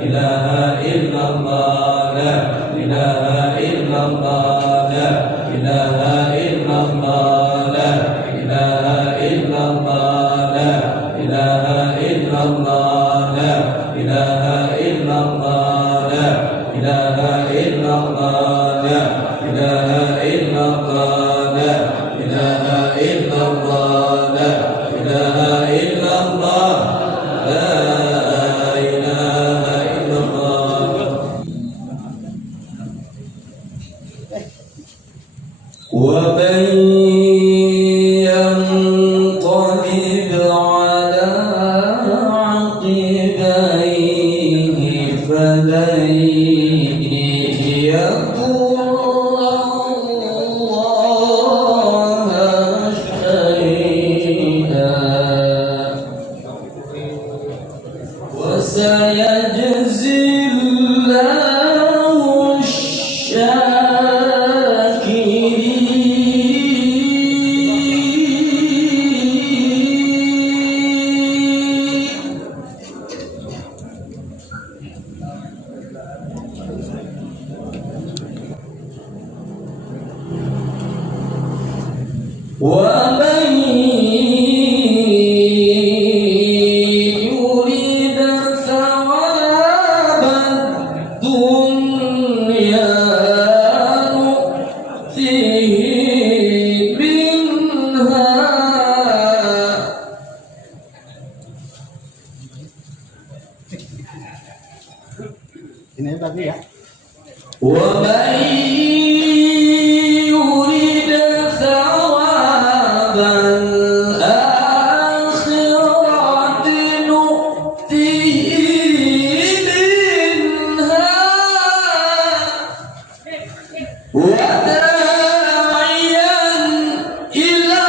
ilaha illallah, la ilaha illallah, la ilaha illallah, la ilaha illallah, la ilaha illallah, la ilaha illallah, la ilaha illallah, la ilaha illallah, la ilaha illallah, la ilaha illallah, la ومن ينقلب على عقبيه فلن يضر الله شيئا وسيجزي الله ومن يريد ثواب الدنيا نؤته منها ini tadi ya. ومن يريد ثواب الآخرة نؤته منها وداعيا إلى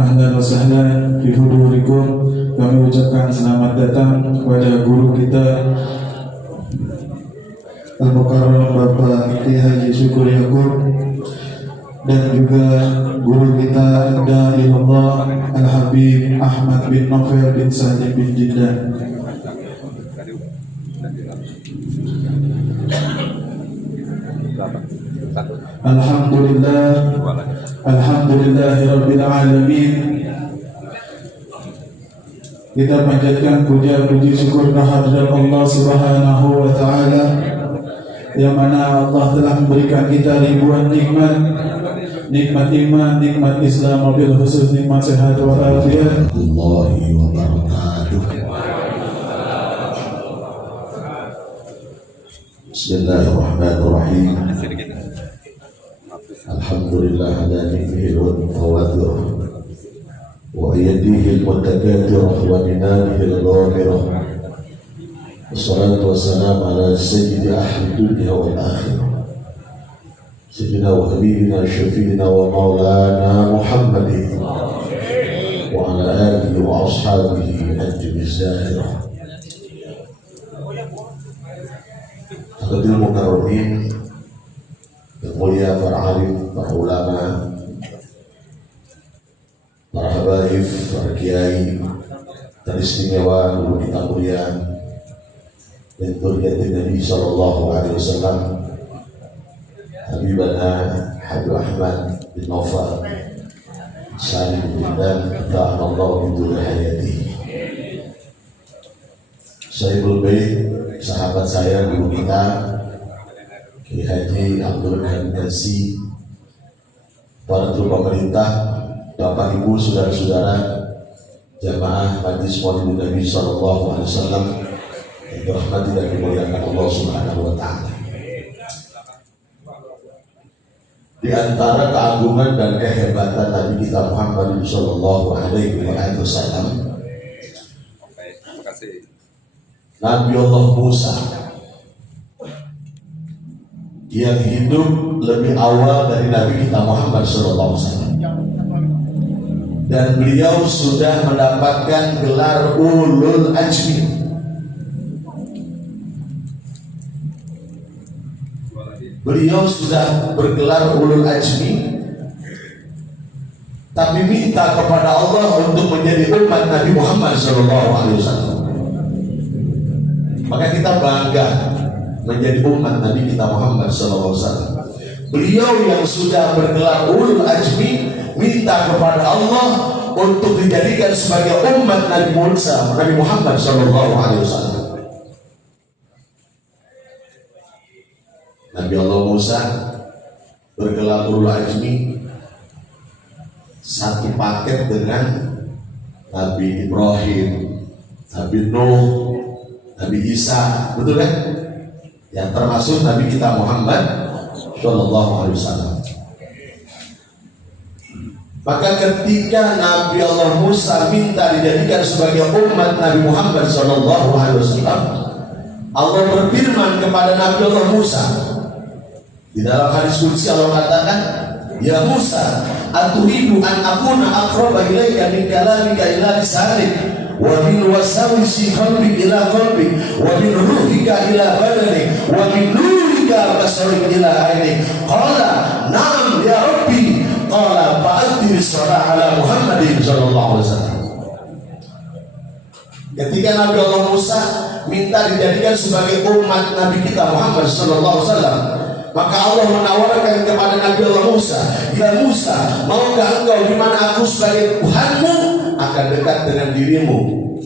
Ahlan wa sahlan fi hudurikum. Kami ucapkan selamat datang kepada guru kita Al-Mukarram Bapak Kiai Haji Syukur Yaqub dan juga guru kita Da'ilullah Al-Habib Ahmad bin Novel bin Salim bin Jiddan. Alhamdulillahirabbil alamin. Kita panjatkan puja-puji syukur kehadirat Allah Subhanahu wa taala yang mana Allah telah memberikan kita ribuan nikmat, nikmat iman, nikmat Islam, wabil khusus nikmat sehat wa afiat. Allahi wa barakatuh. Bismillahirrahmanirrahim. Alhamdulillah ala ni'mihi wa tawadur wa yadihi al-mutakathir wa minanihi al-ghamir. Wassalatu wassalamu ala sayyidi ahli dunya wal akhirah sayyidina wa habibina syafi'ina wa maulana Muhammadin wa ala alihi wa ashabihi najmi zahirah. Hadirin mukarramin, yang mulia para alim, para ulama, para habaib, para kiai, dan istimewa guru kita mulia dan dzurriyyati Nabi sallallahu alaihi wasallam, Habibana Habib Ahmad bin Naufal Salim bin Jiddan, ta'ala min dzurriyyati. Sayyidul Bait, sahabat saya, guru kita Kiai Haji Abdul Ghani Garsi, para guru pemerintah, Bapak Ibu, saudara-saudara jamaah Majlis Maulid Nabi sallallahu alaihi wasallam yang dirahmati dan dimuliakan Allah Subhanahu wa taala. Di antara keagungan dan kehebatan Nabi kita Muhammad Sallallahu Alaihi Wasallam, Nabi Allah Musa yang hidup lebih awal dari Nabi kita Muhammad Sallallahu Alaihi Wasallam, dan beliau sudah mendapatkan gelar Ulul Azmi. Beliau sudah bergelar Ulul Azmi, tapi minta kepada Allah untuk menjadi umat Nabi Muhammad SAW. Maka kita bangga menjadi umat Nabi kita Muhammad SAW. Beliau yang sudah bergelar Ulul Azmi minta kepada Allah untuk dijadikan sebagai umat Nabi Musa, Nabi Muhammad SAW. Nabi Allah Musa bergelar Ulul Azmi satu paket dengan Nabi Ibrahim, Nabi Nuh, Nabi Isa, betul kan? Yang termasuk Nabi kita Muhammad Sallallahu Alaihi Wasallam. Maka ketika Nabi Allah Musa minta dijadikan sebagai umat Nabi Muhammad Sallallahu Alaihi Wasallam, Allah berfirman kepada Nabi Allah Musa. Di dalam hadis qudsi Allah katakan, "Ya Musa, aturidu an akuna aqraba ilaika min kalamika ila lisanik wa min wasawisi qalbik ila qalbik wa min ruhika ila badanik wa min nurika basarik ila ainik." Qala, "Na'am ya Rabbi." Qala, "Fa'addi bis-shalah ala Muhammadin sallallahu alaihi wasallam." Ketika Nabi Allah Musa minta dijadikan sebagai umat Nabi kita Muhammad sallallahu alaihi wasallam, maka Allah menawarkan kepada Nabi Allah Musa, "Ya Musa, maukah engkau di mana aku sebagai Tuhanmu akan dekat dengan dirimu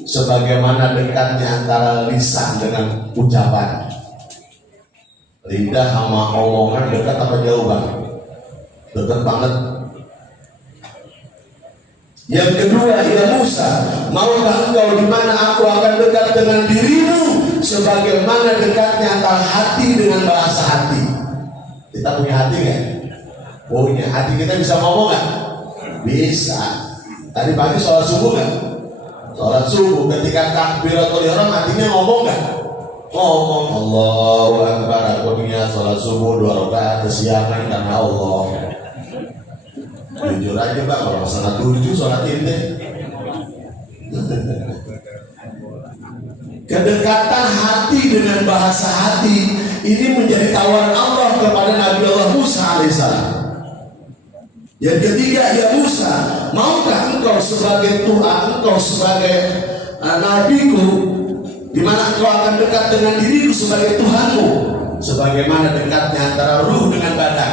sebagaimana dekatnya antara lisan dengan ucapan?" Lidah sama omongan dekat apa jauh bang? Dekat banget. Yang kedua, "Ya Musa, maukah engkau di mana aku akan dekat dengan dirimu sebagaimana dekatnya antara hati dengan bahasa hati?" Kita punya hati kan? Punya hati, kita bisa ngomong kan? Bisa. Tadi pagi sholat subuh kan? Sholat subuh ketika takbiratul ihram hatinya ngomong kan? Ngomong. Allahu Akbar, aku punya sholat subuh 2 rakaat kesiangan karena Allah. Jujur aja Pak, kalau masalah 7 sholat ini. Kedekatan hati dengan bahasa hati ini menjadi tawaran Allah kepada Nabi Allah Musa alaihissalam. Yang ketiga, "Ya Musa, maukah engkau sebagai Tuhan, engkau sebagai nabiku, di mana engkau akan dekat dengan diriku sebagai Tuhanmu, sebagaimana dekatnya antara ruh dengan badan,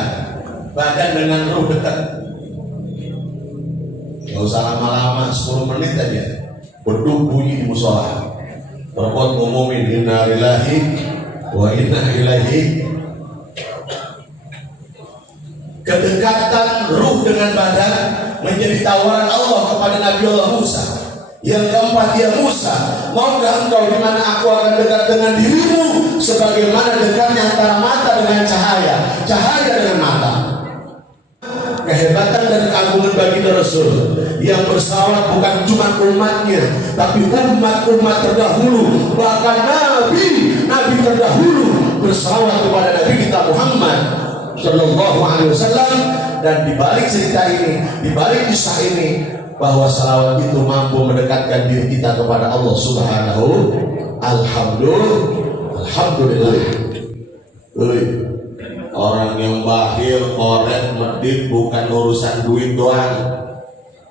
badan dengan ruh dekat." Gak usah lama-lama, 10 menit aja beduk bunyi di musola, berbuat ngumumin inna lillahi wa inna ilaihi. Kedekatan ruh dengan badan menjadi tawaran Allah kepada Nabi Allah Musa. Yang keempat, "Ya Musa, maukah engkau di mana aku akan dekat dengan dirimu sebagaimana dekatnya antara mata dengan cahaya, cahaya dengan mata?" Kehebatan dan keagungan bagi Rasul yang bersalawat bukan cuma umatnya, tapi umat-umat terdahulu, bahkan nabi terdahulu bersalawat kepada Nabi kita Muhammad Sallallahu Alaihi Wasallam. Dan di balik cerita ini, di balik kisah ini, bahwa salawat itu mampu mendekatkan diri kita kepada Allah Subhanahu. Alhamdulillah. Orang yang bakhil, korek, medit bukan urusan duit doang.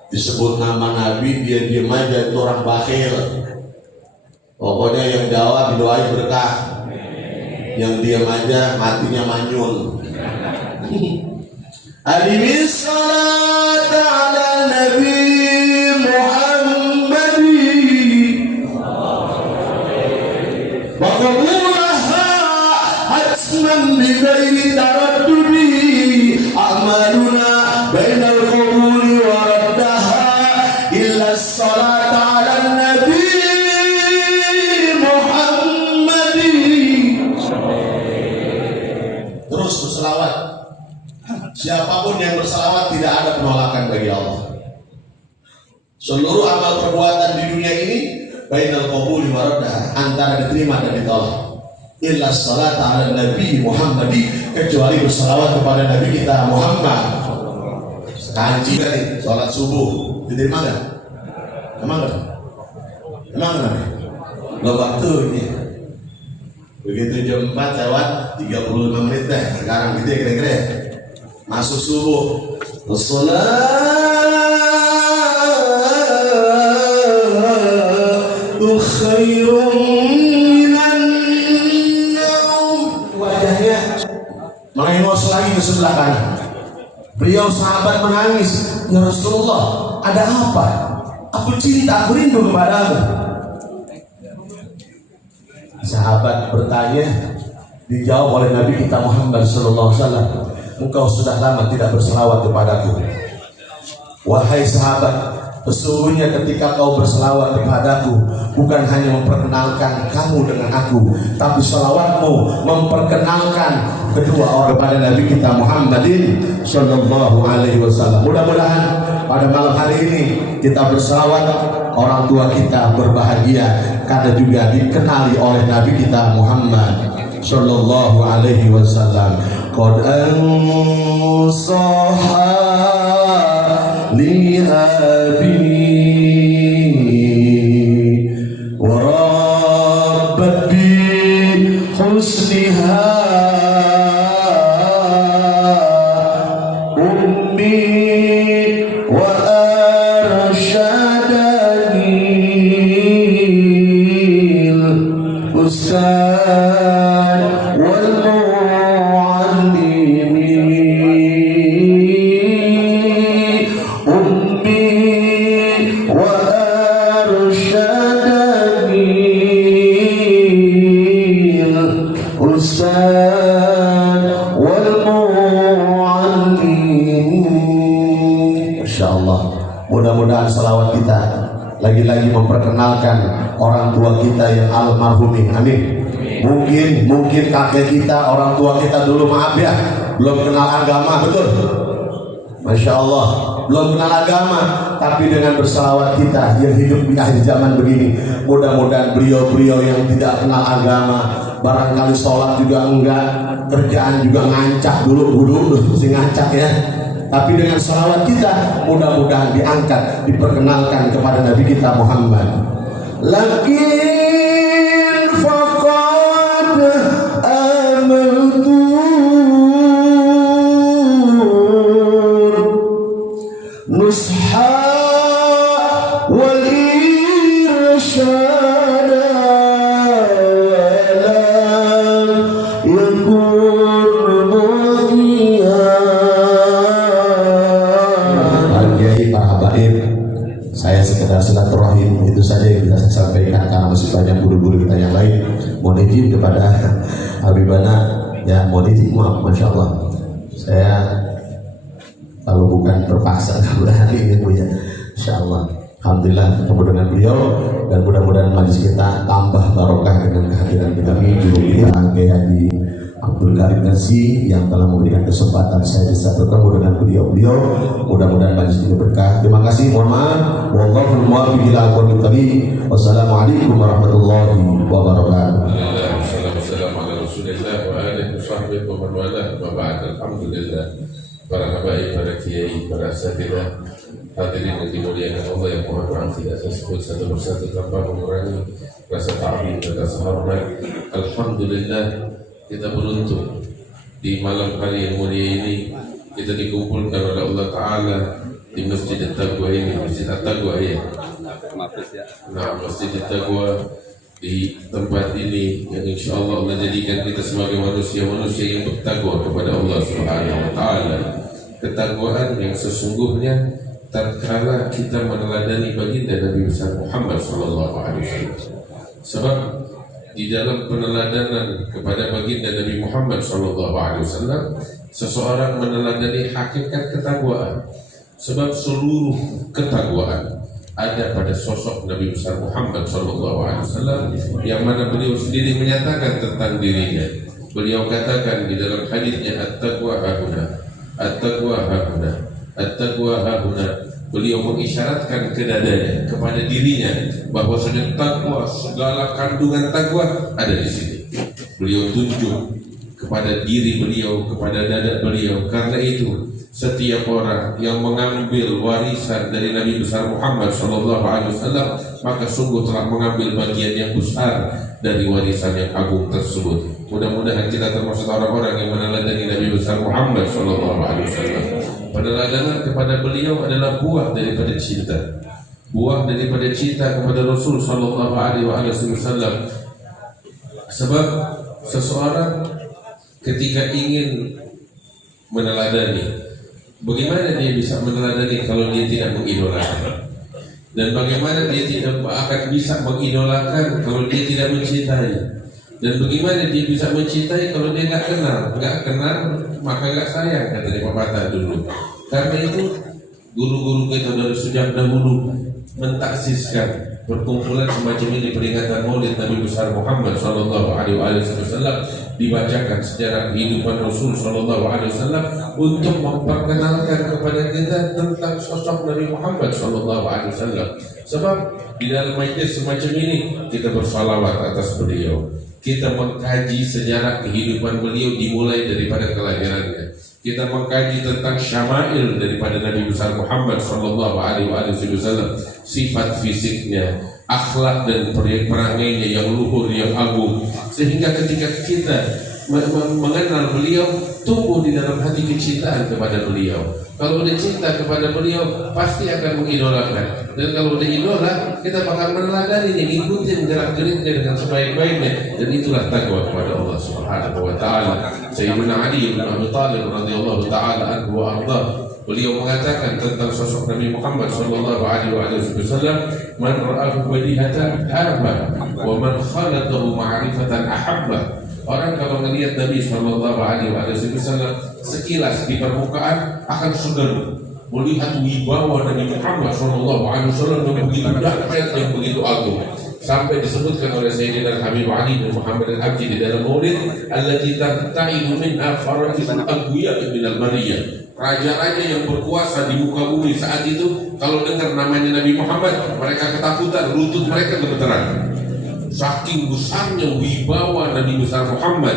Disebut nama Nabi, dia diam aja, itu orang bakhil. Pokoknya yang jawab didoain berkah, yang diam aja matinya manyun. Alimis salat ala Nabi Muhammad wa qabulaha hatsman bi ghairi taraddudi amaluna bainal quburi wa raddaha illa salat ala Nabi Muhammad. Terus berselawat. Siapa tidak ada penolakan bagi Allah. Seluruh amal perbuatan di dunia ini bainal qabuli wa raddah, antara diterima dan ditolak. Illa salata ala Nabi Muhammadi, kecuali bersalawat kepada Nabi kita Muhammad. Kanji tadi salat subuh diterima enggak? Emang enggak? Emang enggak? Lo waktu ini begitu jam 4 lewat 35 menit deh sekarang gitu ya kira-kira masuk subuh. As-salatu khairun minan naum. Wajahnya melengos lagi ke sebelah kanan. Beliau sahabat menangis, ya Rasulullah, ada apa? Aku cinta, aku rindu kepadamu. Sahabat bertanya, dijawab oleh Nabi kita Muhammad SAW, engkau sudah lama tidak berselawat kepadaku. Wahai sahabat, sesungguhnya ketika kau berselawat kepadaku, bukan hanya memperkenalkan kamu dengan aku, tapi selawatmu memperkenalkan kedua orang kepada Nabi kita Muhammadin Sallallahu Alaihi Wasallam. Mudah-mudahan pada malam hari ini kita berselawat, orang tua kita berbahagia karena juga dikenali oleh Nabi kita Muhammad Sallallahu Alaihi Wasallam. Qad ansaha li abi wa rabbat bi husniha ummi wa arshadani ustad wal mudah-mudahan salawat kita lagi-lagi memperkenalkan orang tua kita yang almarhumin. Amin. Mungkin kakek kita, orang tua kita dulu, maaf ya, belum kenal agama, betul? Masya Allah, belum kenal agama, tapi dengan bersalawat kita yang hidup di akhir zaman begini, mudah-mudahan beliau-beliau yang tidak kenal agama, barangkali sholat juga enggak, kerjaan juga ngancak dulu mesti ngancak ya. Tapi dengan salawat kita mudah-mudahan diangkat, diperkenalkan kepada Nabi kita Muhammad. Lakin faqad amaltu nusha wal irsyada saya sekedar silaturahim, itu saja yang bisa saya sampaikan karena masih banyak guru-guru kita yang lain. Mohon izin kepada Habibana, ya mohon izin, maaf, Masya Allah saya kalau bukan terpaksa hari ini punya, Insya Allah. Alhamdulillah ketemu dengan beliau dan mudah-mudahan majlis kita tambah barokah dengan kehadiran kita guru kita Kiai Haji Abdul Karim Nasi yang telah memberikan kesempatan saya bisa bertemu dengan beliau. Mudah-mudahan majlis ini berkah. Terima kasih. Mohon maaf. Wallahul muwaffiq ila aqwamit thoriq. Wassalamualaikum warahmatullahi wabarakatuh. Wassalamualaikum warahmatullahi wabarakatuh. Alhamdulillah. Para habaib, para kiai, para asatidzah, hadirin yang dimuliakan Allah yang Maha Maaf, tidak saya sebut satu persatu tanpa mengurangi rasa ta'zim dan rasa hormat. Alhamdulillah, kita beruntung di malam hari yang mulia ini kita dikumpulkan oleh Allah Ta'ala di Masjid At-Taqwa ini, Masjid At-Taqwa ya. Nah, Masjid At-Taqwa di tempat ini yang insya Allah Allah jadikan kita sebagai manusia-manusia yang bertakwa kepada Allah Subhanahu Wa Ta'ala. Ketakwaan yang sesungguhnya tatkala kita meneladani baginda Nabi besar Muhammad Sallallahu Alaihi Wasallam. Sebab di dalam peneladanan kepada baginda Nabi Muhammad Sallallahu Alaihi Wasallam, seseorang meneladani hakikat ketakwaan. Sebab seluruh ketakwaan ada pada sosok Nabi besar Muhammad Sallallahu Alaihi Wasallam, yang mana beliau sendiri menyatakan tentang dirinya. Beliau katakan di dalam hadisnya, at-taqwa hahuna, at-taqwa hahuna, At-taqwa hahuna. Beliau mengisyaratkan ke dadanya, kepada dirinya, bahwa takwa, segala kandungan takwa ada di sini. Beliau tunjuk kepada diri beliau, kepada dada beliau. Karena itu setiap orang yang mengambil warisan dari Nabi besar Muhammad SAW, maka sungguh telah mengambil bagian yang besar dari warisan yang agung tersebut. Mudah-mudahan kita termasuk orang-orang yang meneladani Nabi besar Muhammad SAW. Peneladanan kepada beliau adalah buah daripada cinta, buah daripada cinta kepada Rasul SAW. Sebab seseorang ketika ingin meneladani, bagaimana dia bisa meneladani kalau dia tidak mengidolakan? Dan bagaimana dia tidak akan bisa mengidolakan kalau dia tidak mencintai? Dan bagaimana dia bisa mencintai kalau dia nggak kenal maka nggak sayang, kata pepatah dulu. Karena itu guru-guru kita dari sejak dahulu mentaksiskan perkumpulan semacam ini, peringatan Maulid Nabi besar Muhammad SAW, dibacakan sejarah kehidupan Rasul SAW untuk memperkenalkan kepada kita tentang sosok Nabi Muhammad SAW. Sebab di dalam majlis semacam ini kita bersalawat atas beliau, kita mengkaji sejarah kehidupan beliau dimulai daripada kelahirannya. Kita mengkaji tentang syama'il daripada Nabi besar Muhammad SAW, sifat fisiknya, akhlak dan perangainya yang luhur, yang agung, sehingga ketika kita mengenal beliau, tumbuh di dalam hati kecintaan kepada beliau. Kalau udah cinta kepada beliau, pasti akan mengidolakan. Dan kalau udah idola, kita bakal meneladani, ngikutin gerak-geriknya dengan sebaik-baiknya. Dan itulah takwa kepada Allah Subhanahu wa Ta'ala. Sayyidina Ali bin Abi Thalib radhiyallahu ta'ala anhu wa arda, beliau mengatakan tentang sosok Nabi Muhammad sallallahu alaihi wasallam, man ra'ahu badihatan habba wa man khalatahu ma'rifatan ahabba. Orang kalau melihat Nabi sallallahu alaihi wasallam sekilas di permukaan akan segar, melihat wibawa Nabi Muhammad sallallahu alaihi wasallam yang begitu dahsyat, yang begitu agung. Sampai disebutkan oleh Sayyidina Habib Ali bin Muhammad al-Abdi di dalam Maulid, allati tarta'idu minha farajul aqwiya min al-bariyah. Raja-raja yang berkuasa di muka bumi saat itu, kalau dengar namanya Nabi Muhammad, mereka ketakutan, lutut mereka gemeteran. Saking besarnya wibawa Nabi besar Muhammad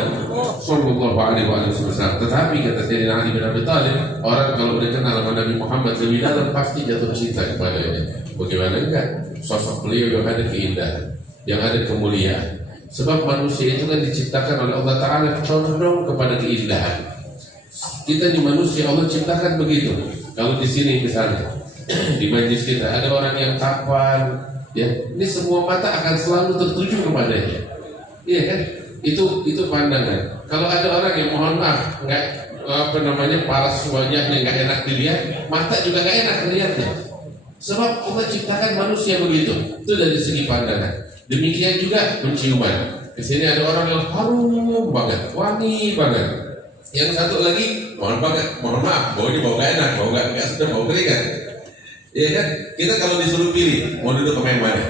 sallallahu alaihi wasallam. Tetapi kata Sayyidina Ali bin Abi Thalib, orang kalau udah kenal sama Nabi Muhammad lebih dalam pasti jatuh cinta kepadanya. Bagaimana enggak? Sosok beliau yang ada keindahan, yang ada kemuliaan. Sebab manusia itu kan diciptakan oleh Allah Ta'ala condong kepada keindahan. Kita di manusia Allah ciptakan begitu. Kalau di sini misalnya di majlis kita ada orang yang tampan, ya, ini semua mata akan selalu tertuju kepadanya. Iya kan? Itu pandangan. Kalau ada orang yang mohon maaf nggak paras wajahnya nggak enak dilihat, mata juga nggak enak dilihatnya. Sebab Allah ciptakan manusia begitu. Itu dari segi pandangan. Demikian juga penciuman. Di sini ada orang yang harum banget, wangi banget. Yang satu lagi mohon maaf, baunya bau gak enak, bau gak sedap, bau keringat. Iya kan? Kita kalau disuruh pilih mau duduk sama yang mana?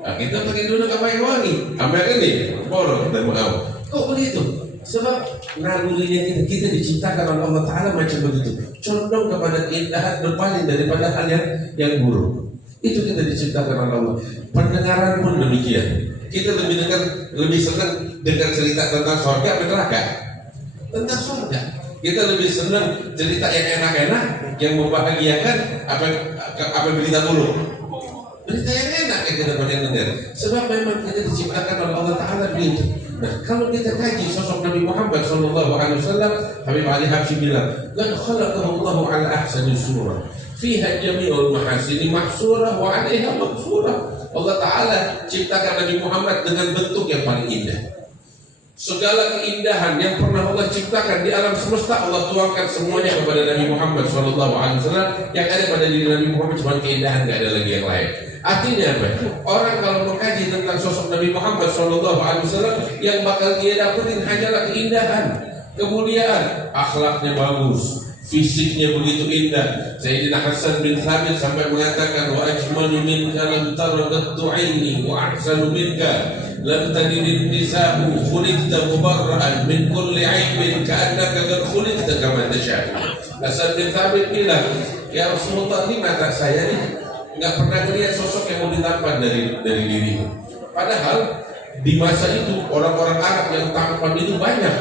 Nah, kita pengen duduk sama yang wangi, sama yang ini, borok dan mau. Kok begitu? Sebab nalurinya kita diciptakan oleh Allah Ta'ala macam begitu, condong kepada keindahan, berpaling daripada hal yang buruk. Itu kita diciptakan oleh Allah. Pendengaran pun demikian. Kita lebih senang dengar cerita tentang surga atau neraka? Tentang surga. Kita lebih senang cerita yang enak-enak, yang membahagiakan, apa berita buruk. Berita yang enak yang kita pengen dengar. Sebab memang kita diciptakan oleh Allah Ta'ala begitu. Nah, kalau kita kaji sosok Nabi Muhammad SAW, Habib Ali Habsyi bilang, "Qad khalaqahu Allahu 'ala ahsani surah, fiha jami'ul mahasini mahsurah wa 'alaiha maghfurah." Allah Ta'ala ciptakan Nabi Muhammad dengan bentuk yang paling indah. Segala keindahan yang pernah Allah ciptakan di alam semesta, Allah tuangkan semuanya kepada Nabi Muhammad SAW. Yang ada pada diri Nabi Muhammad cuma keindahan, gak ada lagi yang lain. Artinya apa? Orang kalau mengkaji tentang sosok Nabi Muhammad SAW, yang bakal dia dapetin hanyalah keindahan, kemuliaan, akhlaknya bagus, fisiknya begitu indah. Sayyidina Hasan bin Thabit sampai mengatakan, wa ajmalu minka lam taradattu aini wa ahsanu minka lam tadidin nisa'u khuliqta mubarra'an min kulli aibin ka'annaka qad khuliqta kama tasha'. Hasan bin Thabit bilang, ya Rasulullah, ini mata saya nih nggak pernah lihat sosok yang lebih tampan dari dirimu. Padahal di masa itu orang-orang Arab yang tampan itu banyak.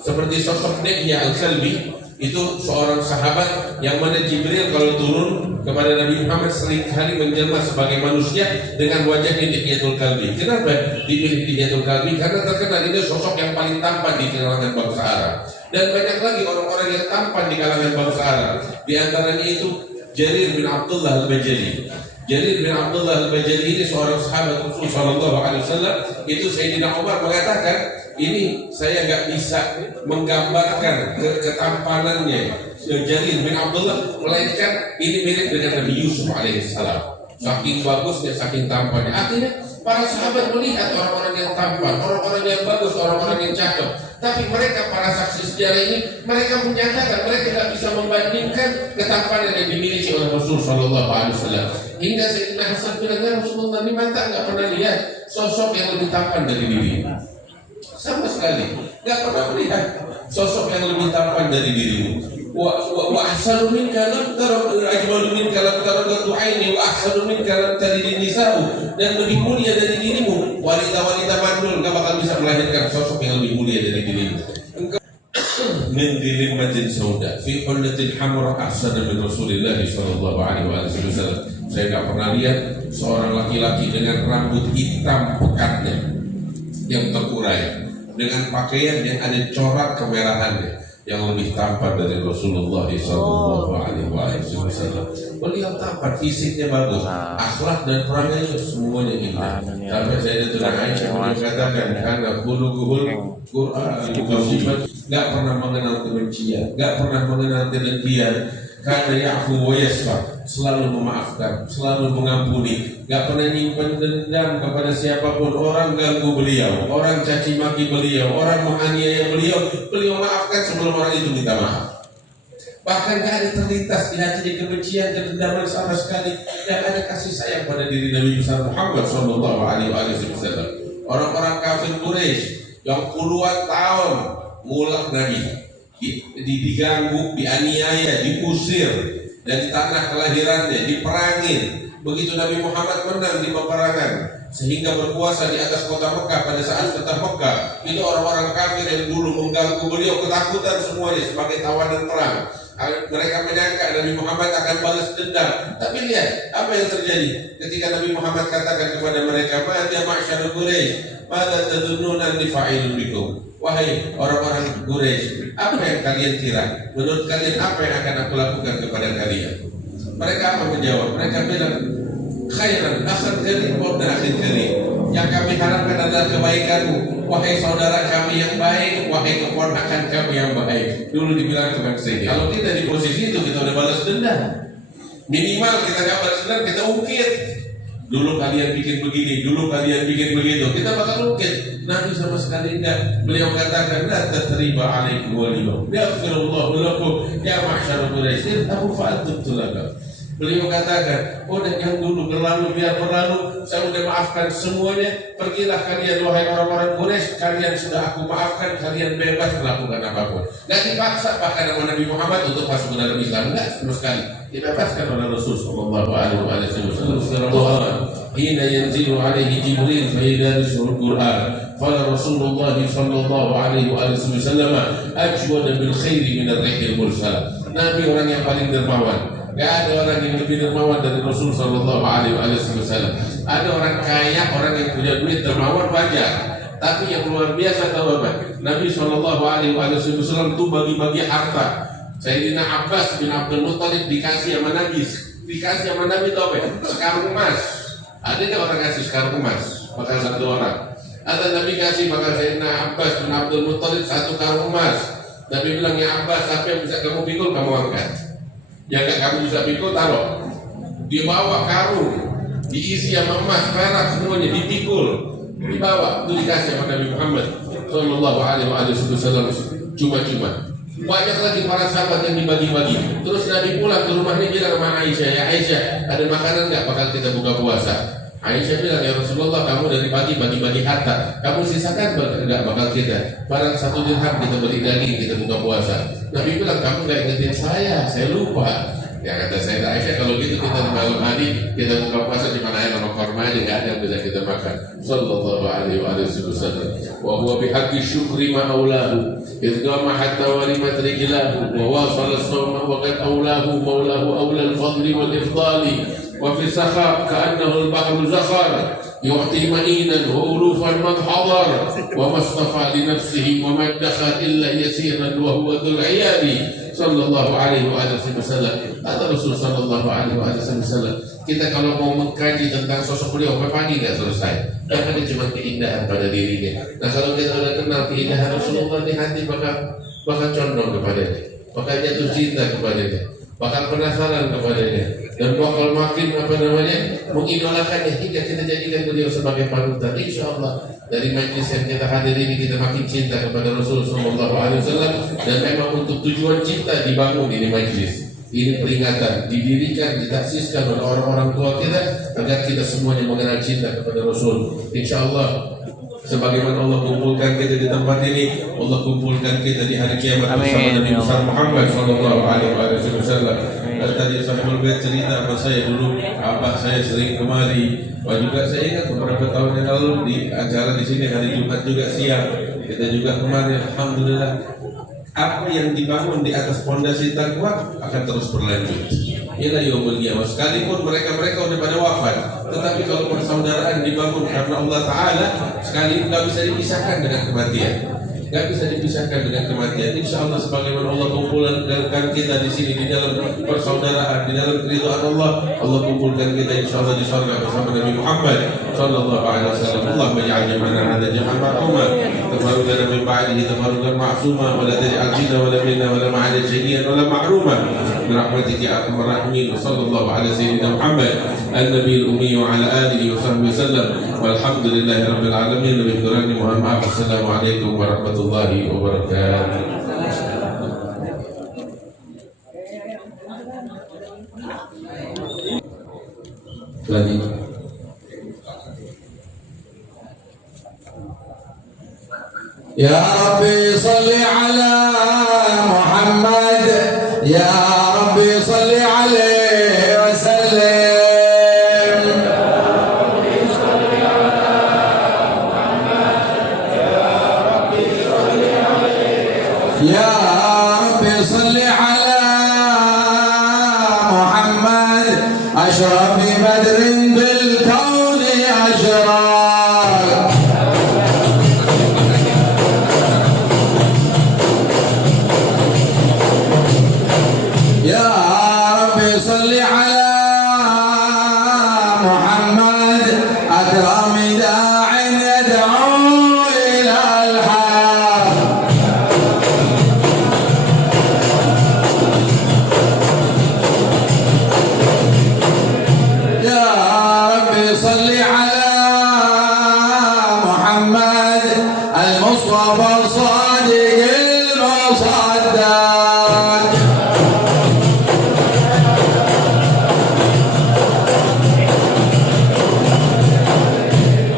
Seperti sosok Dihya al-Kalbi, itu seorang sahabat yang mana Jibril kalau turun kepada Nabi Muhammad seringkali menjelma sebagai manusia dengan wajahnya Dihyatul Kalbi. Kenapa dipilih Dihyatul Kalbi? Karena terkenal ini sosok yang paling tampan di kalangan bangsa Arab. Dan banyak lagi orang-orang yang tampan di kalangan bangsa Arab. Di antaranya itu Jarir bin Abdullah al-Bajali. Jarir bin Abdullah al-Bajali ini seorang sahabat Rasul sallallahu alaihi wasallam. Itu Sayyidina Umar mengatakan, ini saya nggak bisa menggambarkan ketampanannya Jarir bin Abdullah, melainkan ini mirip dengan Nabi Yusuf alaihissalam. Saking bagusnya, saking tampannya. Artinya para sahabat melihat orang-orang yang tampan, orang-orang yang bagus, orang-orang yang cakep. Tapi mereka, para saksi sejarah ini, mereka menyatakan mereka tidak bisa membandingkan ketampanan yang dimiliki oleh Rasul sallallahu alaihi wasallam. Hingga Sayyidina Hasan bilang, ya Rasulullah, ini mata nggak pernah lihat sosok yang lebih tampan dari diri. Sama sekali nggak pernah melihat sosok yang lebih tampan dari dirimu. Wa ahsanu minka lam tara ajmalu minka lam tara aini wa ahsanu minka lam talid nisa'u, dan lebih mulia dari dirimu wanita-wanita mandul nggak bakal bisa melahirkan sosok yang lebih mulia dari dirimu. Engkau min dilimmatin sauda fi hullatil hamra ahsana min Rasulillah sallallahu alaihi wasallam. Saya nggak pernah lihat seorang laki-laki dengan rambut hitam pekatnya yang terurai, dengan pakaian yang ada corak kemerahannya, yang lebih tampan dari Rasulullah SAW. Beliau tampan, fisiknya bagus, akhlak dan perangai semuanya indah. Sampai Sayyidatuna Aisyah mengatakan, karena khuluquhul Qur'an, nggak pernah mengenal kebencian, nggak pernah mengenal kedengkian. Karena ya'fu wa yasfa, selalu memaafkan, selalu mengampuni, gak pernah nyimpan dendam kepada siapapun. Orang ganggu beliau, orang caci maki beliau, orang menganiaya beliau maafkan sebelum orang itu minta maaf. Bahkan gak ada terlintas di hati kebencian, kedendaman sama sekali. Yang ada kasih sayang pada diri Nabi Muhammad SAW. Orang-orang kafir Quraisy yang puluhan tahun mulak Nabi, diganggu, dianiaya, diusir dari tanah kelahirannya, diperangin. Begitu Nabi Muhammad menang di peperangan sehingga berkuasa di atas kota Mekah, pada saat kota Mekah itu orang-orang kafir yang dulu mengganggu beliau ketakutan semuanya sebagai tawanan perang. Mereka menyangka Nabi Muhammad akan balas dendam. Tapi lihat apa yang terjadi ketika Nabi Muhammad katakan kepada mereka, "Ya ma'syar Quraisy, madza tadunnuna anni fa'ilun bikum?" Wahai orang-orang Quraisy, apa yang kalian kira? Menurut kalian apa yang akan aku lakukan kepada kalian? Mereka apa menjawab? Mereka bilang, khairan, akhan karim, wa akhin karim. Yang kami harapkan adalah kebaikanmu, wahai saudara kami yang baik, wahai keponakan kami yang baik. Dulu dibilang ke sini. Kalau kita di posisi itu, kita udah balas dendam. Minimal kita nggak balas dendam, kita ungkit. Dulu kalian bikin begini, dulu kalian bikin begitu, kita bakal ungkit. Nabi sama sekali enggak. Beliau katakan, la tatriba alaikum waliyum, yaghfirullahu lakum, ya ma'syar Quraisy, aku fa'atub tulaka. Beliau katakan, udah yang dulu berlalu biar berlalu, saya udah maafkan semuanya. Pergilah kalian wahai orang-orang Quraisy, kalian sudah aku maafkan, kalian bebas melakukan apapun. Gak dipaksa bahkan sama Nabi Muhammad untuk masuk ke dalam Islam, enggak sama sekali. Dibebaskan oleh Rasul sallallahu alaihi wasallam. Hina yanzilu alaihi Jibril fa yadrisul Qur'an. Qala Rasulullah sallallahu alaihi wasallam, ajwada bil khairi min ar-rihil mursal. Nabi orang yang paling dermawan. Gak ada orang yang lebih dermawan dari Rasul sallallahu alaihi wasallam. Ada orang kaya, orang yang punya duit dermawan wajar. Tapi yang luar biasa tahu apa? Nabi sallallahu alaihi wasallam itu bagi-bagi harta. Sayyidina Abbas bin Abdul Muttalib dikasih sama Nabi. Dikasih sama Nabi tahu apa? Sekarung emas. Ada nggak orang kasih sekarung emas? Maka satu orang. Ada Nabi kasih maka Sayyidina Abbas bin Abdul Muttalib satu karung emas. Nabi bilang, ya Abbas, apa yang bisa kamu pikul kamu angkat. Yang gak kamu bisa pikul taruh. Dibawa karung, diisi sama emas, perak semuanya dipikul, dibawa. Itu dikasih sama Nabi Muhammad sallallahu alaihi wasallam cuma-cuma. Banyak lagi para sahabat yang dibagi-bagi. Terus Nabi pulang ke rumahnya bilang sama Aisyah, ya Aisyah, ada makanan nggak bakal kita buka puasa? Aisyah bilang, ya Rasulullah, kamu dari pagi bagi-bagi harta, kamu sisakan enggak bakal kita. Barang 1 dirham kita beli daging, kita buka puasa. Nabi bilang, kamu enggak ingetin saya lupa. Ya kata Sayyidah Aisyah, kalau gitu kita di malam hari kita buka puasa di mana nama korma aja, nggak ada yang bisa kita makan. Sallallahu alaihi wasallam. Wa huwa bihaqqi syukri ma aulahu, idgama hatta warimat rijlahu, wa wasala as-sawma wa qad aulahu maulahu aula al-fadli wal ifdali. Wa fi sakhab ka'annahu al-bahru zakhar yu'ti ma'inan wa ulufan man hadar wa mastafa li nafsihi wa ma dakhal illa yasiran wa huwa dhul iyadi. Sallallahu alaihi wasallam. Kata Rasul sallallahu alaihi wasallam, kita kalau mau mengkaji tentang sosok beliau sampai pagi nggak selesai. Yang ada cuma keindahan pada dirinya. Nah kalau kita udah kenal keindahan Rasulullah di hati, bakal condong kepadanya, bakal jatuh cinta kepadanya, bakal penasaran kepadanya, dan bakal makin mengidolakannya hingga kita jadikan beliau sebagai panutan. Insya Allah dari majlis yang kita hadiri ini kita makin cinta kepada Rasulullah SAW, dan memang untuk tujuan cinta dibangun ini majlis. Ini peringatan didirikan, ditaksiskan oleh orang-orang tua kita agar kita semuanya mengenal cinta kepada Rasul. Insya Allah sebagaimana Allah kumpulkan kita di tempat ini, Allah kumpulkan kita di hari kiamat bersama Nabi besar Muhammad sallallahu alaihi wasallam. Dan tadi Sahibul Bait cerita sama saya dulu, abah saya sering kemari. Juga saya ingat beberapa tahun yang lalu di acara di sini hari Jumat juga siang kita juga kemari. Alhamdulillah, apa yang dibangun di atas pondasi takwa akan terus berlanjut. Inilah yaumul qiyamah. Sekalipun mereka udah pada wafat, tetapi kalau persaudaraan dibangun karena Allah Taala, sekali nggak bisa dipisahkan dengan kematian. Gak bisa dipisahkan dengan kematian. Insya Allah sebagaimana Allah kumpulkan kita di sini di dalam persaudaraan, di dalam keridhaan Allah, Allah kumpulkan kita insya Allah di surga bersama Nabi Muhammad sallallahu alaihi wasallam. Allah menjadikan mana ada jahan marhumah, tabarukan min ba'dihi tabarukan ma'sumah, wa la taj'al fina wa la minna wa la ma'ana syadiyan wa la ma'rumah. Birahmatika ya arhamar rahimin. Sallallahu alaihi sayyidina Muhammad an-nabiyil ummi wa ala alihi wa sahbihi wasallam. Walhamdulillahi rabbil alamin. Lebih kurangnya mohon maaf. Assalamualaikum warahmatullahi wabarakatuh. Lagi. Ya Rabbi salli ala Muhammad, Ya Rabbi salli alaihi wa sallim. Ya Rabbi salli ala Muhammad, ashrafi badrin bil kauni ashraq. Ya Rabbi salli ala Muhammad, akrami da'in yad'u ila al-haq. Ya Rabbi salli ala Muhammad, al-Mustafa as-Sadiq al-Musaddaq.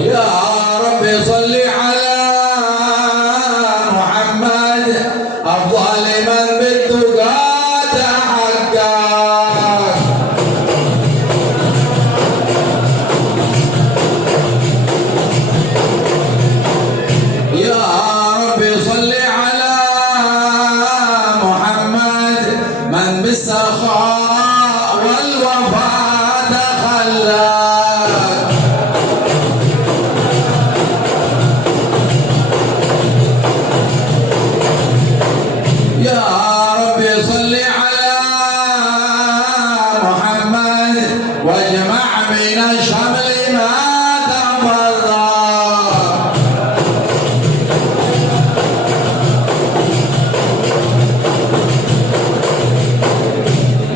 Ya Rabbi salli ala Muhammad, afdal man bittuqa tahaqqaq. Ya Rabbi salli ala Muhammad, man bis-sakha wal wafa takhallaq. Ya Rabbi salli ala Muhammad, wajma' min ash-shamli ma tafarraq.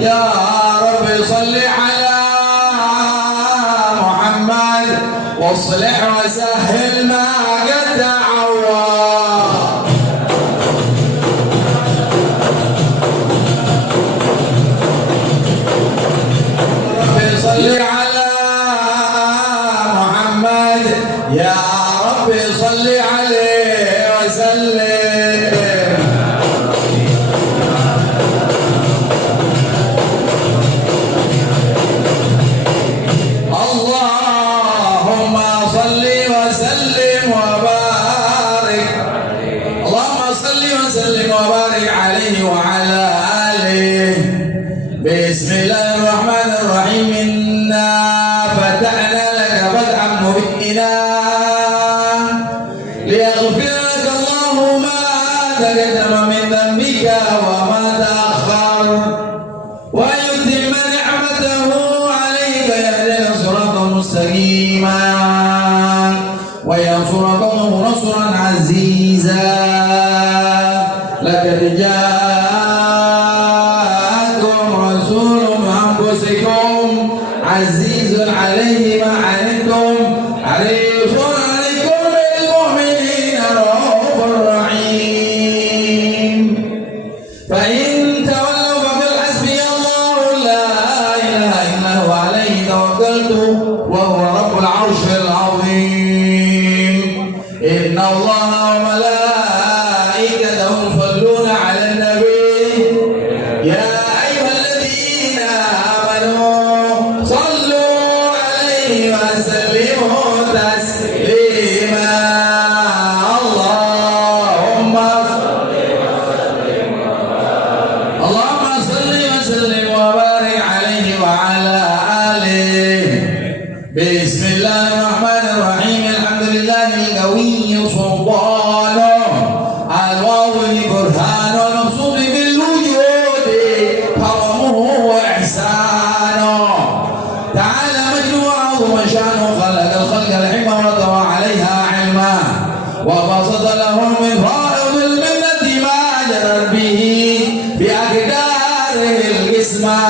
Ya Rabbi salli ala Muhammad, waslih wa sahhil ma qad ta'awwa. Rabbi salli ala Bismillahirrahmanirrahim. Inna fatahna laka fathan mubina liyaghfir laka Allahu ma taqaddama min dhanbika wa ma ta'akhkhar wa yutimma ni'matahu 'alayka yahdika siratan mustaqima wa yansuraka nasran 'aziza. Laqad عزيز عليه ما عنتم حريص عليكم بالمؤمنين رؤوف رحيم فإن تولوا فقل حسبي الله لا إله إلا هو عليه توكلت وهو رب العرش العظيم. إن الله وملائكته يصلون على النبي يا أيها الذين آمنوا وسلموا تسليما. اللهم صل وسلم وبارك عليه وعلى آله. بسم الله الرحمن الرحيم. الحمد لله القوي سلطانه الواضح برهانه المبسوط بالوجود كرمه وإحسانه تعالى وشانه خلق الخلق الحكمة وطوى عليها علما وبسط لهم من فائض المنة ما جرت به بأقداره القسمة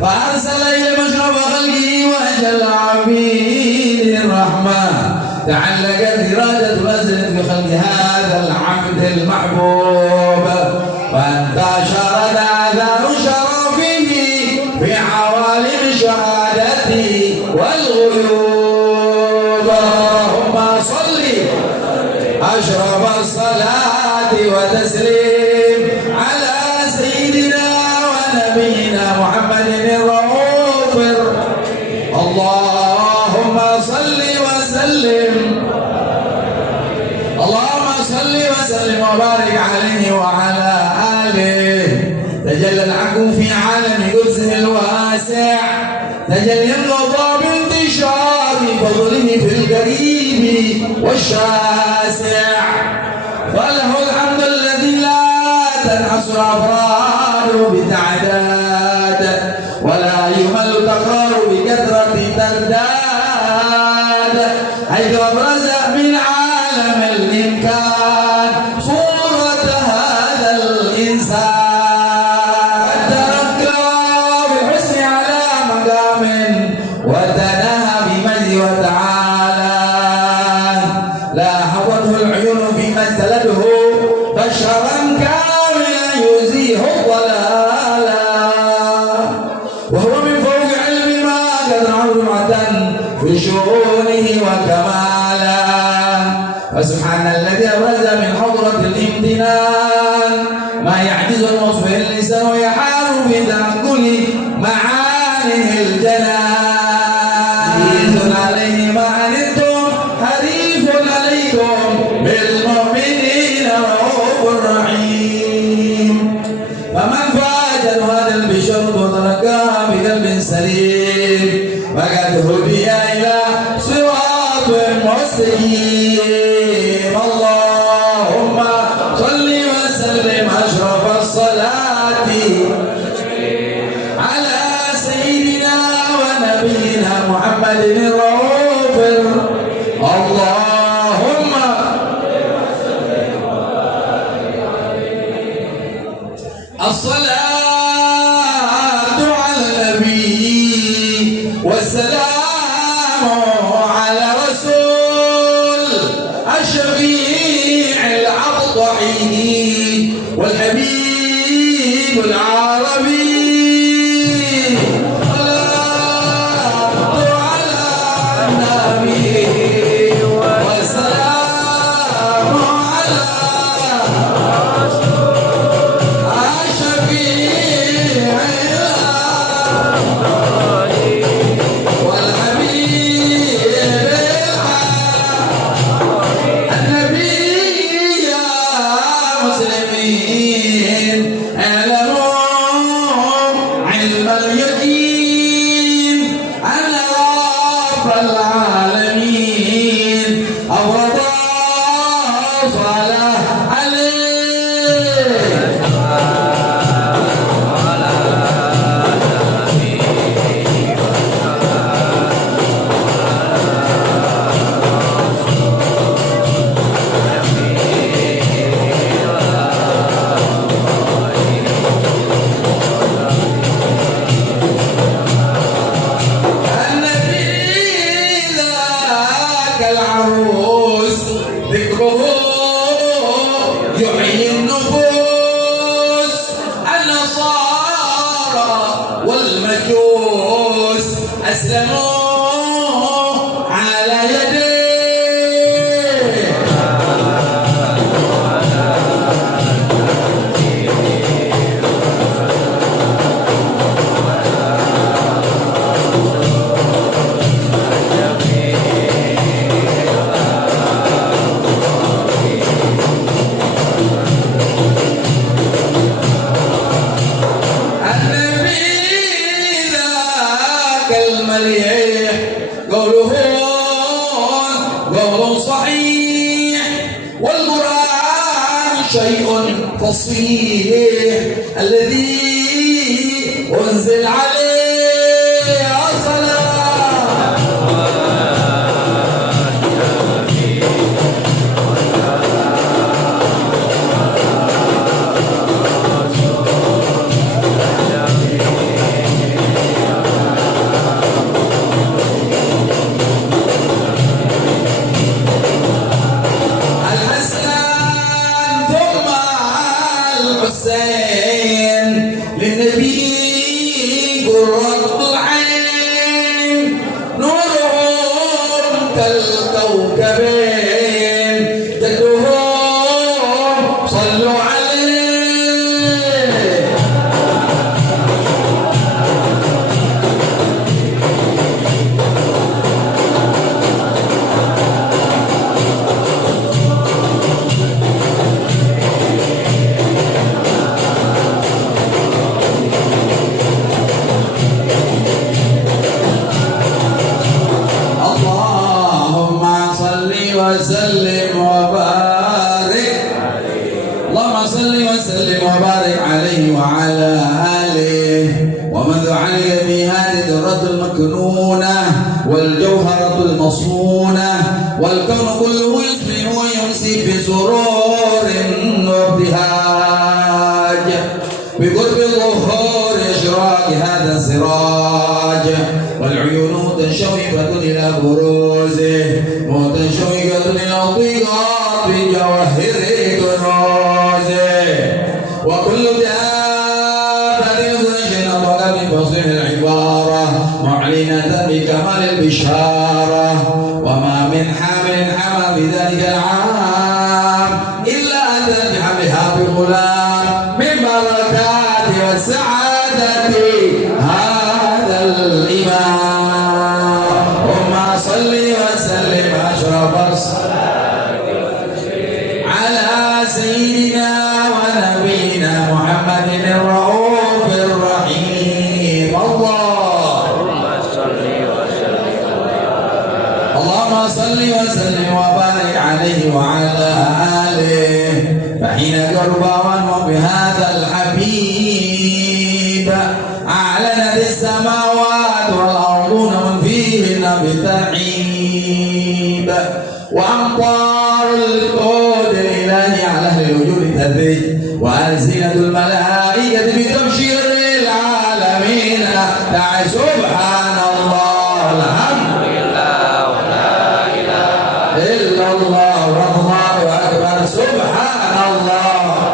فأرسل إلى مشرب خلقه وأجل عبيده الرحمة تعلقت إرادة نزلت بخلق هذا العبد المحبوب وانتشرت آثار شرفه في عوالم شهادته والغيوب. اللهم صل أشرف الصلاة وتسليم على سيدنا ونبينا محمد الرؤوف. اللهم صل وسلم وبارك عليه وعلى آله. تجلى العفو في عالم قدسه الواسع تجلى القضاء بانتشار فضله في القريب والشاسع فله الحمد الذي لا تنحصر أفراده بتعداد ولا يمل تكرار بكثرة ترداد حيث أبرز من عالم الإمكان صورة هذا الإنسان وتناهى بمجد وتعالى لاحظته العيون فيما استلته بشرا كاملا يزيح الضلالا وهو من فوق علم ما قد عظمة في شؤونه وكمالا. فسبحان الذي أبرز من حضرة الامتنان ما يعجز الوصف اللسان ويحار في تنقل معاني الجنان. عليه ما عنتم حريص عليكم بالمؤمنين رؤوف رحيم. فمن فاجر هذا البشر وتركها بقلب سليم فقد هدي إلى صراط مستقيم. اللهم صل وسلم أشرف الصلاة على سيدنا ونبينا محمد الرؤوف. اللهم الصلاة على النبي والسلام علم اليقين أن رب العالمين أفرض صلاة عليه. العروس ذكره يحيي النفوس. النصارى والمجوس أسلموا على يديه. المليح قوله قول صحيح، والقرآن شيء فصيح الذي أنزل عليه الصلاة. الحسين للنبي قرة العين، نورهم كالكوكبين، جدهم صلوا عليه. وسلم وبارك، اللهم صل وسلم وبارك عليه وعلى آله. ومن دعاني بهذه الدرة المكنونة والجوهرة المصونة، والكون كله يصبح ويمسي في سرور وابتهاج بقرب ظهور إشراق هذا السراج، والعيون متشوفة إلى بروزه، متشوقة إلى ضياط جواهر كنوزه. وكل دابة نطق بفصيح العبارة معلنة بكمال البشارة. وما من حامل حمى بذلك العام إلا أن تنجح بها بغلام من بركات والسعادة هذا الإمام. اللهم صل وسلم أشرف الصلاة على سيدنا ونبينا محمد الرؤوف الرحيم. اللهم صل وسلم وبارك عليه وعلى آله. فحين قربان بهذا الحبيب أعلنت السماوات والأرضون من فيهن بترحيب، وأمطار القول الإلهي على أهل الوجود تهتج، وألسنة الملائكة بتبشير العالمين دعي سبحان الله الحمد لله ولا إله إلا الله والله أكبر سبحان الله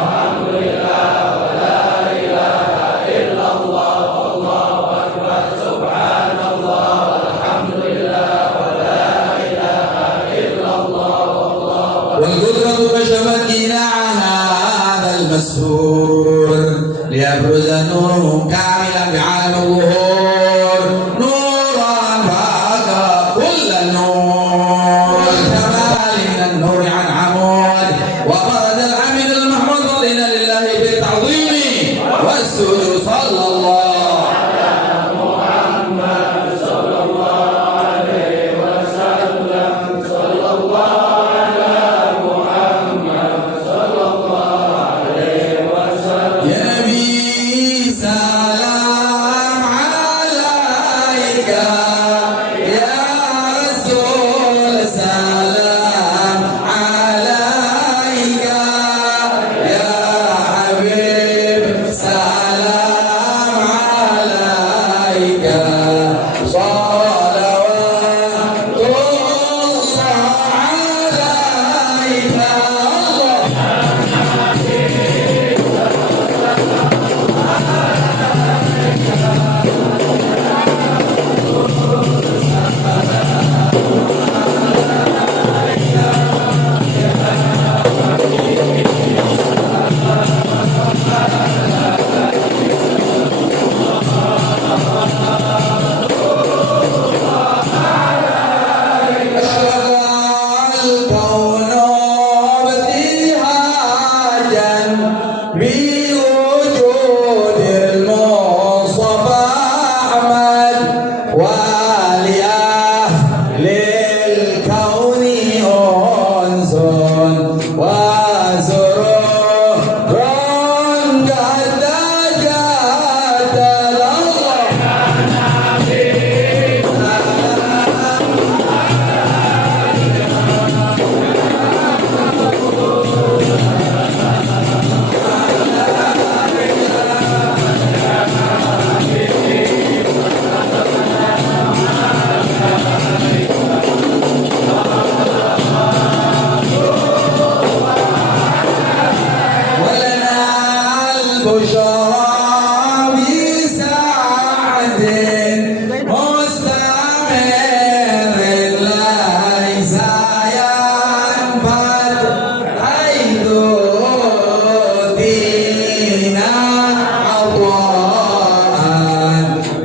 الحمد لله ولا إله إلا الله والله أكبر سبحان الله الحمد لله ولا إله إلا الله والله أكبر. والقدرة كشفت جناحها هذا المسرور ليبرز نوره كاملا بعالم الظهور، نورا فاق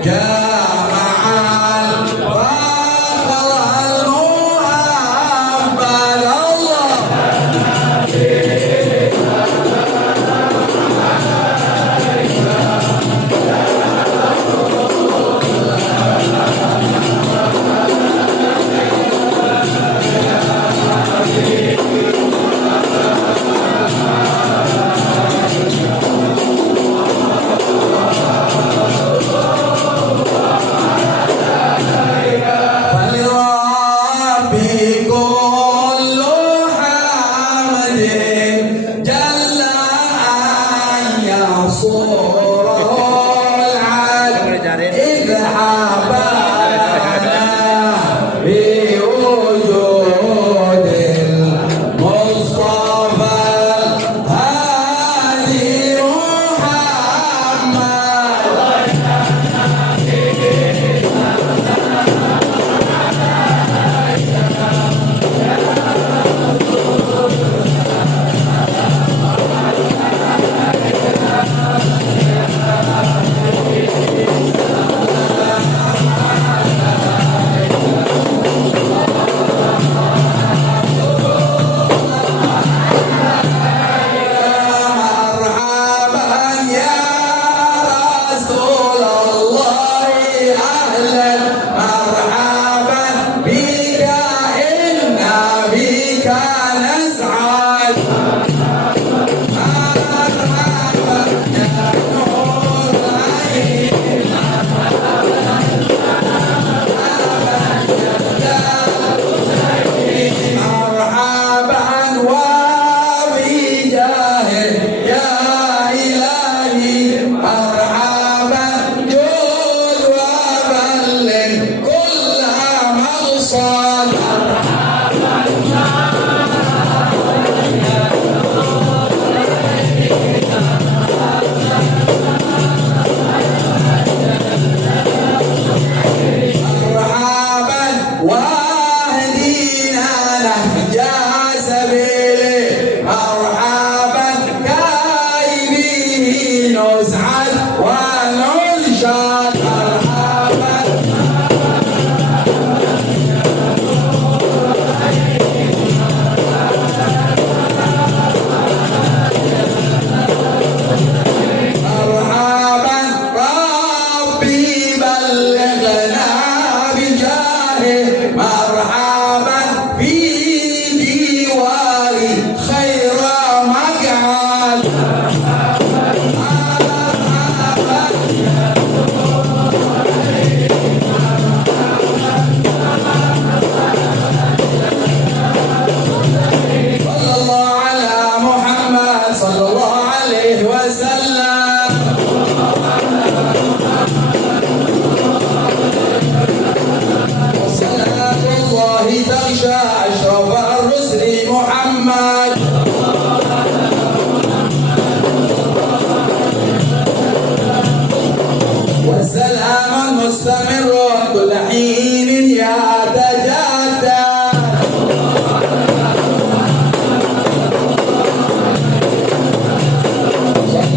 جامع الفخر المؤبد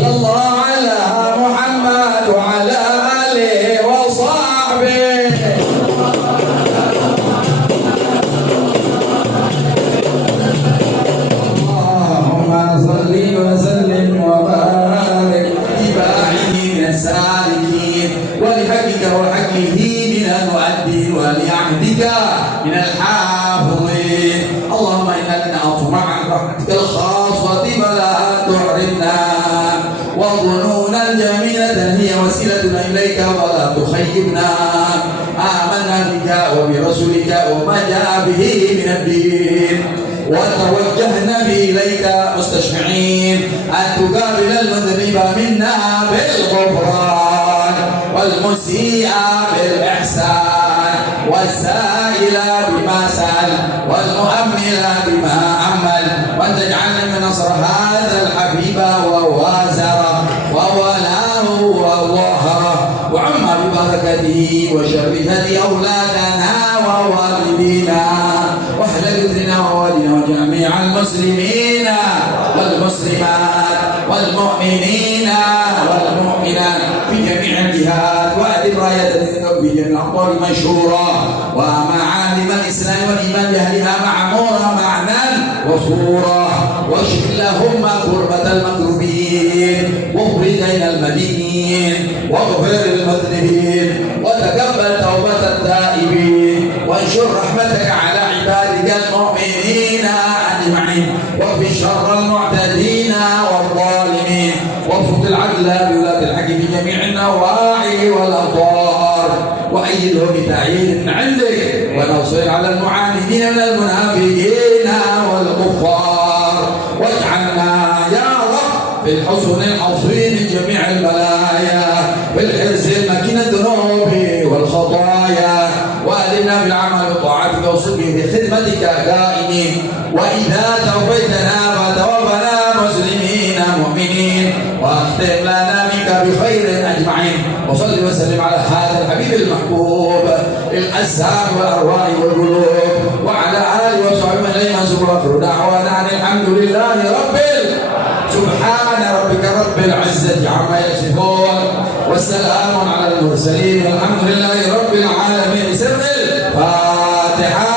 الله آمنا بك وبرسولك وما جاء به من الدين وتوجهنا به إليك مستشفعين أن تقابل المذنب منا بالغفران والمسيء بالإحسان والسائل بما سأل والمؤمل بما عمل وأن تجعلنا من نصر هذا الحبيب ووازره وولاه وظهره وعم ببركته وشرفه أولادنا ووالدينا واحلل ذرنا ووالدنا وجميع المسلمين والمسلمات والمؤمنين والمؤمنات في جميع الجهات وأدم راية الأقوال مشهورة ومعالم الإسلام والإيمان بأهلها معمورة معنى وصورة واشف اللهم كربة المكروبين واخرج إلى المدينين واغفر للمذنبين وتقبل توبة التائبين وانشر رحمتك على عبادك المؤمنين أجمعين واكف شر المعتدين والظالمين وافرض العدل بولاة الحق في جميع النواحي والأطوار وأيده بتأييد من عندك ونصر على المعاندين من المنافقين والكفار واجعلنا يا رب في الحصن الحصين من جميع البلايا بالحرز المكين الذنوب والخطايا وأدمنا بالعمل بطاعتك وصدق بخدمتك دائمين وإذا توفيتنا فتوفنا مسلمين مؤمنين واختم لنا منك بخير أجمعين وصل وسلم على هذا الحبيب المحبوب الأسهار والأرواح والقلوب وعلى آله وصحبه من لما سبحانه دعوانا عن الحمد لله سبحان ربك رب العزة عما يصفون والسلام على المرسلين والحمد لله رب العالمين. سر الفاتحة.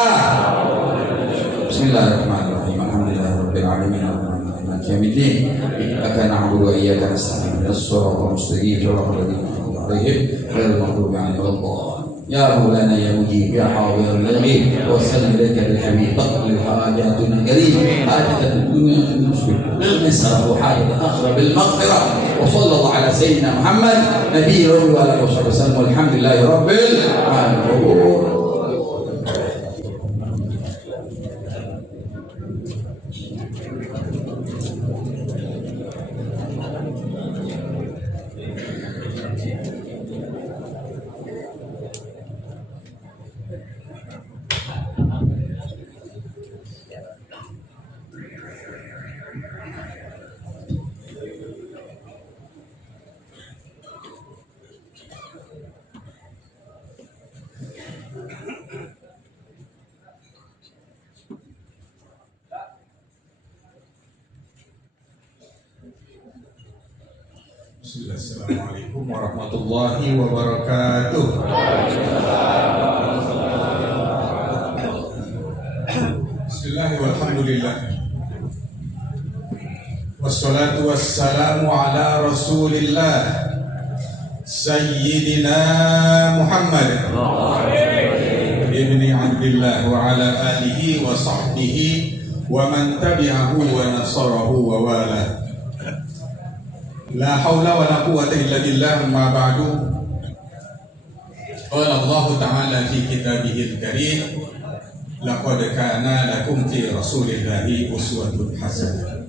بسم الله الرحمن الرحيم. الحمد لله رب العالمين الرحمن الرحيم مالك يوم الدين إياك نعبد وإياك نستعين اهدنا الصراط المستقيم صراط الذين أنعمت عليهم غير المغضوب عليهم ولا الضالين. يا مولانا يا مجيب يا حاضر الغيب وصل إليك بالحبيب تقضي حاجاتنا قريب حاجة الدنيا بالمسرة وحاجة الآخرة بالمغفرة وصلى الله على سيدنا محمد نبي الأمي وآله وصحبه وسلم والحمد لله رب العالمين. Assalamualaikum warahmatullahi wabarakatuh. Bismillahirrahmanirrahim. Walhamdulillah. Wassalatu wassalamu ala Rasulillah Sayyidina Muhammad ibni Abdillah wa ala alihi wa sahbihi wa man tabi'ahu wa nasarahu wa wala. La haula wa la quwwata illa billah ma ba'du. Qala Allah Ta'ala fi kitabihil karim laqad kana lakum fi rasulillahi uswatun hasanah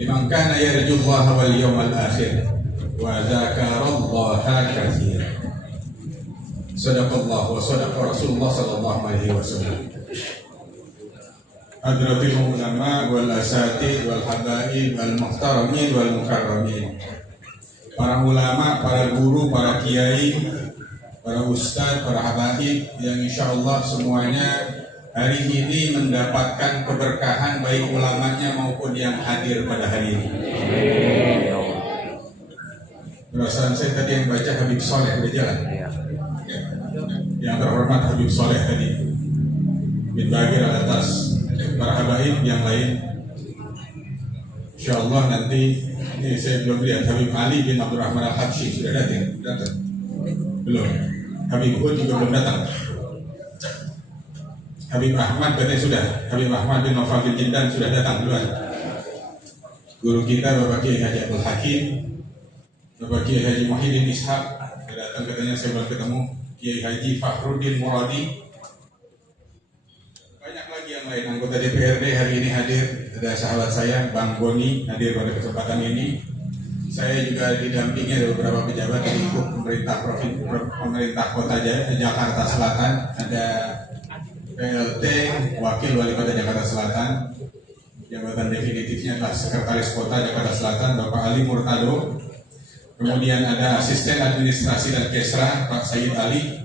liman kana yarjullaha wal yawmal akhir wa dzakarallaha katsiran. Sadaqallahu wa sadaqa Rasulullah sallallahu alaihi wasallam. Hadratil ulama wal asatid wal habaib wal muhtaramin wal mukarramin. Para ulama, para guru, para kiai, para ustadz, para habaib yang insyaallah semuanya hari ini mendapatkan keberkahan baik ulamanya maupun yang hadir pada hari ini. Perasaan saya tadi yang baca Habib Soleh udah jalan. Yang terhormat Habib Soleh tadi bin Bagir atas para habaib yang lain. Insyaallah nanti ini saya belum lihat Habib Ali bin Abdurrahman Al-Habsyi sudah datang? Belum. Habib Hud juga belum datang. Habib Ahmad katanya sudah. Habib Ahmad bin Nawfal bin Jindan sudah datang duluan. Guru kita Bapak Kiai Haji Abdul Hakim, Bapak Kiai Haji Muhyiddin Ishaq sudah datang, katanya saya belum ketemu. Kiai Haji Fakhruddin Muradi. Banyak lagi yang lain anggota DPRD hari ini hadir. Ada sahabat saya Bang Boni hadir pada kesempatan ini. Saya juga didampingi dari beberapa pejabat dari lingkup pemerintah Kota Jakarta Selatan. Ada PLT Wakil Wali Kota Jakarta Selatan. Jabatan definitifnya adalah Sekretaris Kota Jakarta Selatan Bapak Ali Murtado. Kemudian ada Asisten Administrasi dan Kesra Pak Sayyid Ali.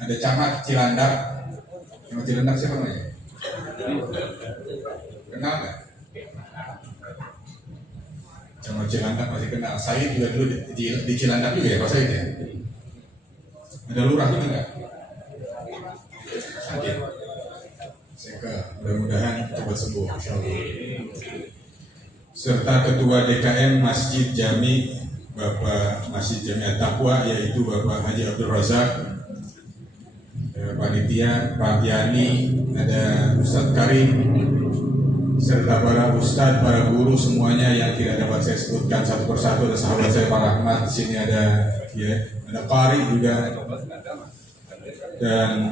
Ada Camat Cilandak. Camat Cilandak siapa namanya? Kenal nggak? Camat Cilandak masih kenal. Said juga dulu di Cilandak juga ya Pak Said ya? Ada lurah juga enggak? Sakit. Seka, mudah-mudahan cepat sembuh insyaallah. Serta Ketua DKM Masjid Jami Bapak Masjid Jami At-Taqwa yaitu Bapak Haji Abdul Razak, panitia Pak Yani, ada Ustadz Karim, serta para ustadz, para guru semuanya yang tidak dapat saya sebutkan satu persatu. Ada sahabat saya Pak Rahmat, di sini ada ada Qari juga, dan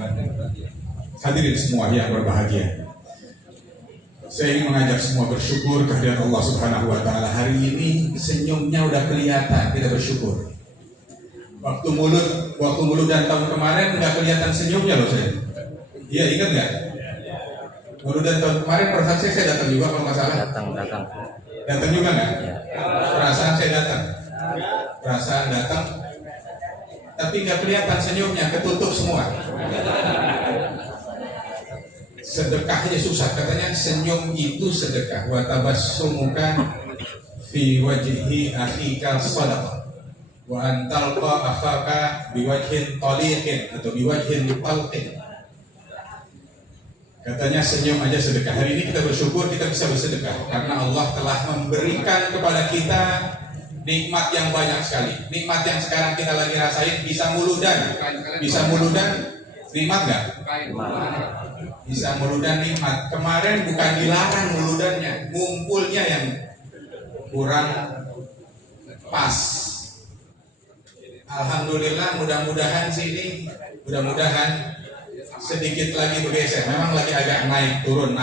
hadirin semua yang berbahagia. Saya ingin mengajak semua bersyukur kehadirat Allah Subhanahu wa Ta'ala. Hari ini senyumnya udah kelihatan, tidak bersyukur. Waktu mulut dan tahun kemarin nggak kelihatan senyumnya loh saya. Iya, ingat nggak? Mulut dan tahun kemarin perasaan saya datang juga kalau nggak salah. Datang juga nggak? Perasaan saya datang, tapi nggak kelihatan senyumnya, ketutup semua. Sedekah aja susah, katanya senyum itu sedekah. Wa tabassumuka fi wajhi akhika shadaqah wa antalqa akhaka biwajhin taliqin atau biwajhin talqin. Katanya senyum aja sedekah. Hari ini kita bersyukur kita bisa bersedekah karena Allah telah memberikan kepada kita nikmat yang banyak sekali. Nikmat yang sekarang kita lagi rasain, bisa muludan nikmat nggak? Bisa muludan nikmat. Kemarin bukan dilarang muludannya, ngumpulnya yang kurang pas. Alhamdulillah, mudah-mudahan sedikit lagi bergeser. Memang lagi agak naik turun.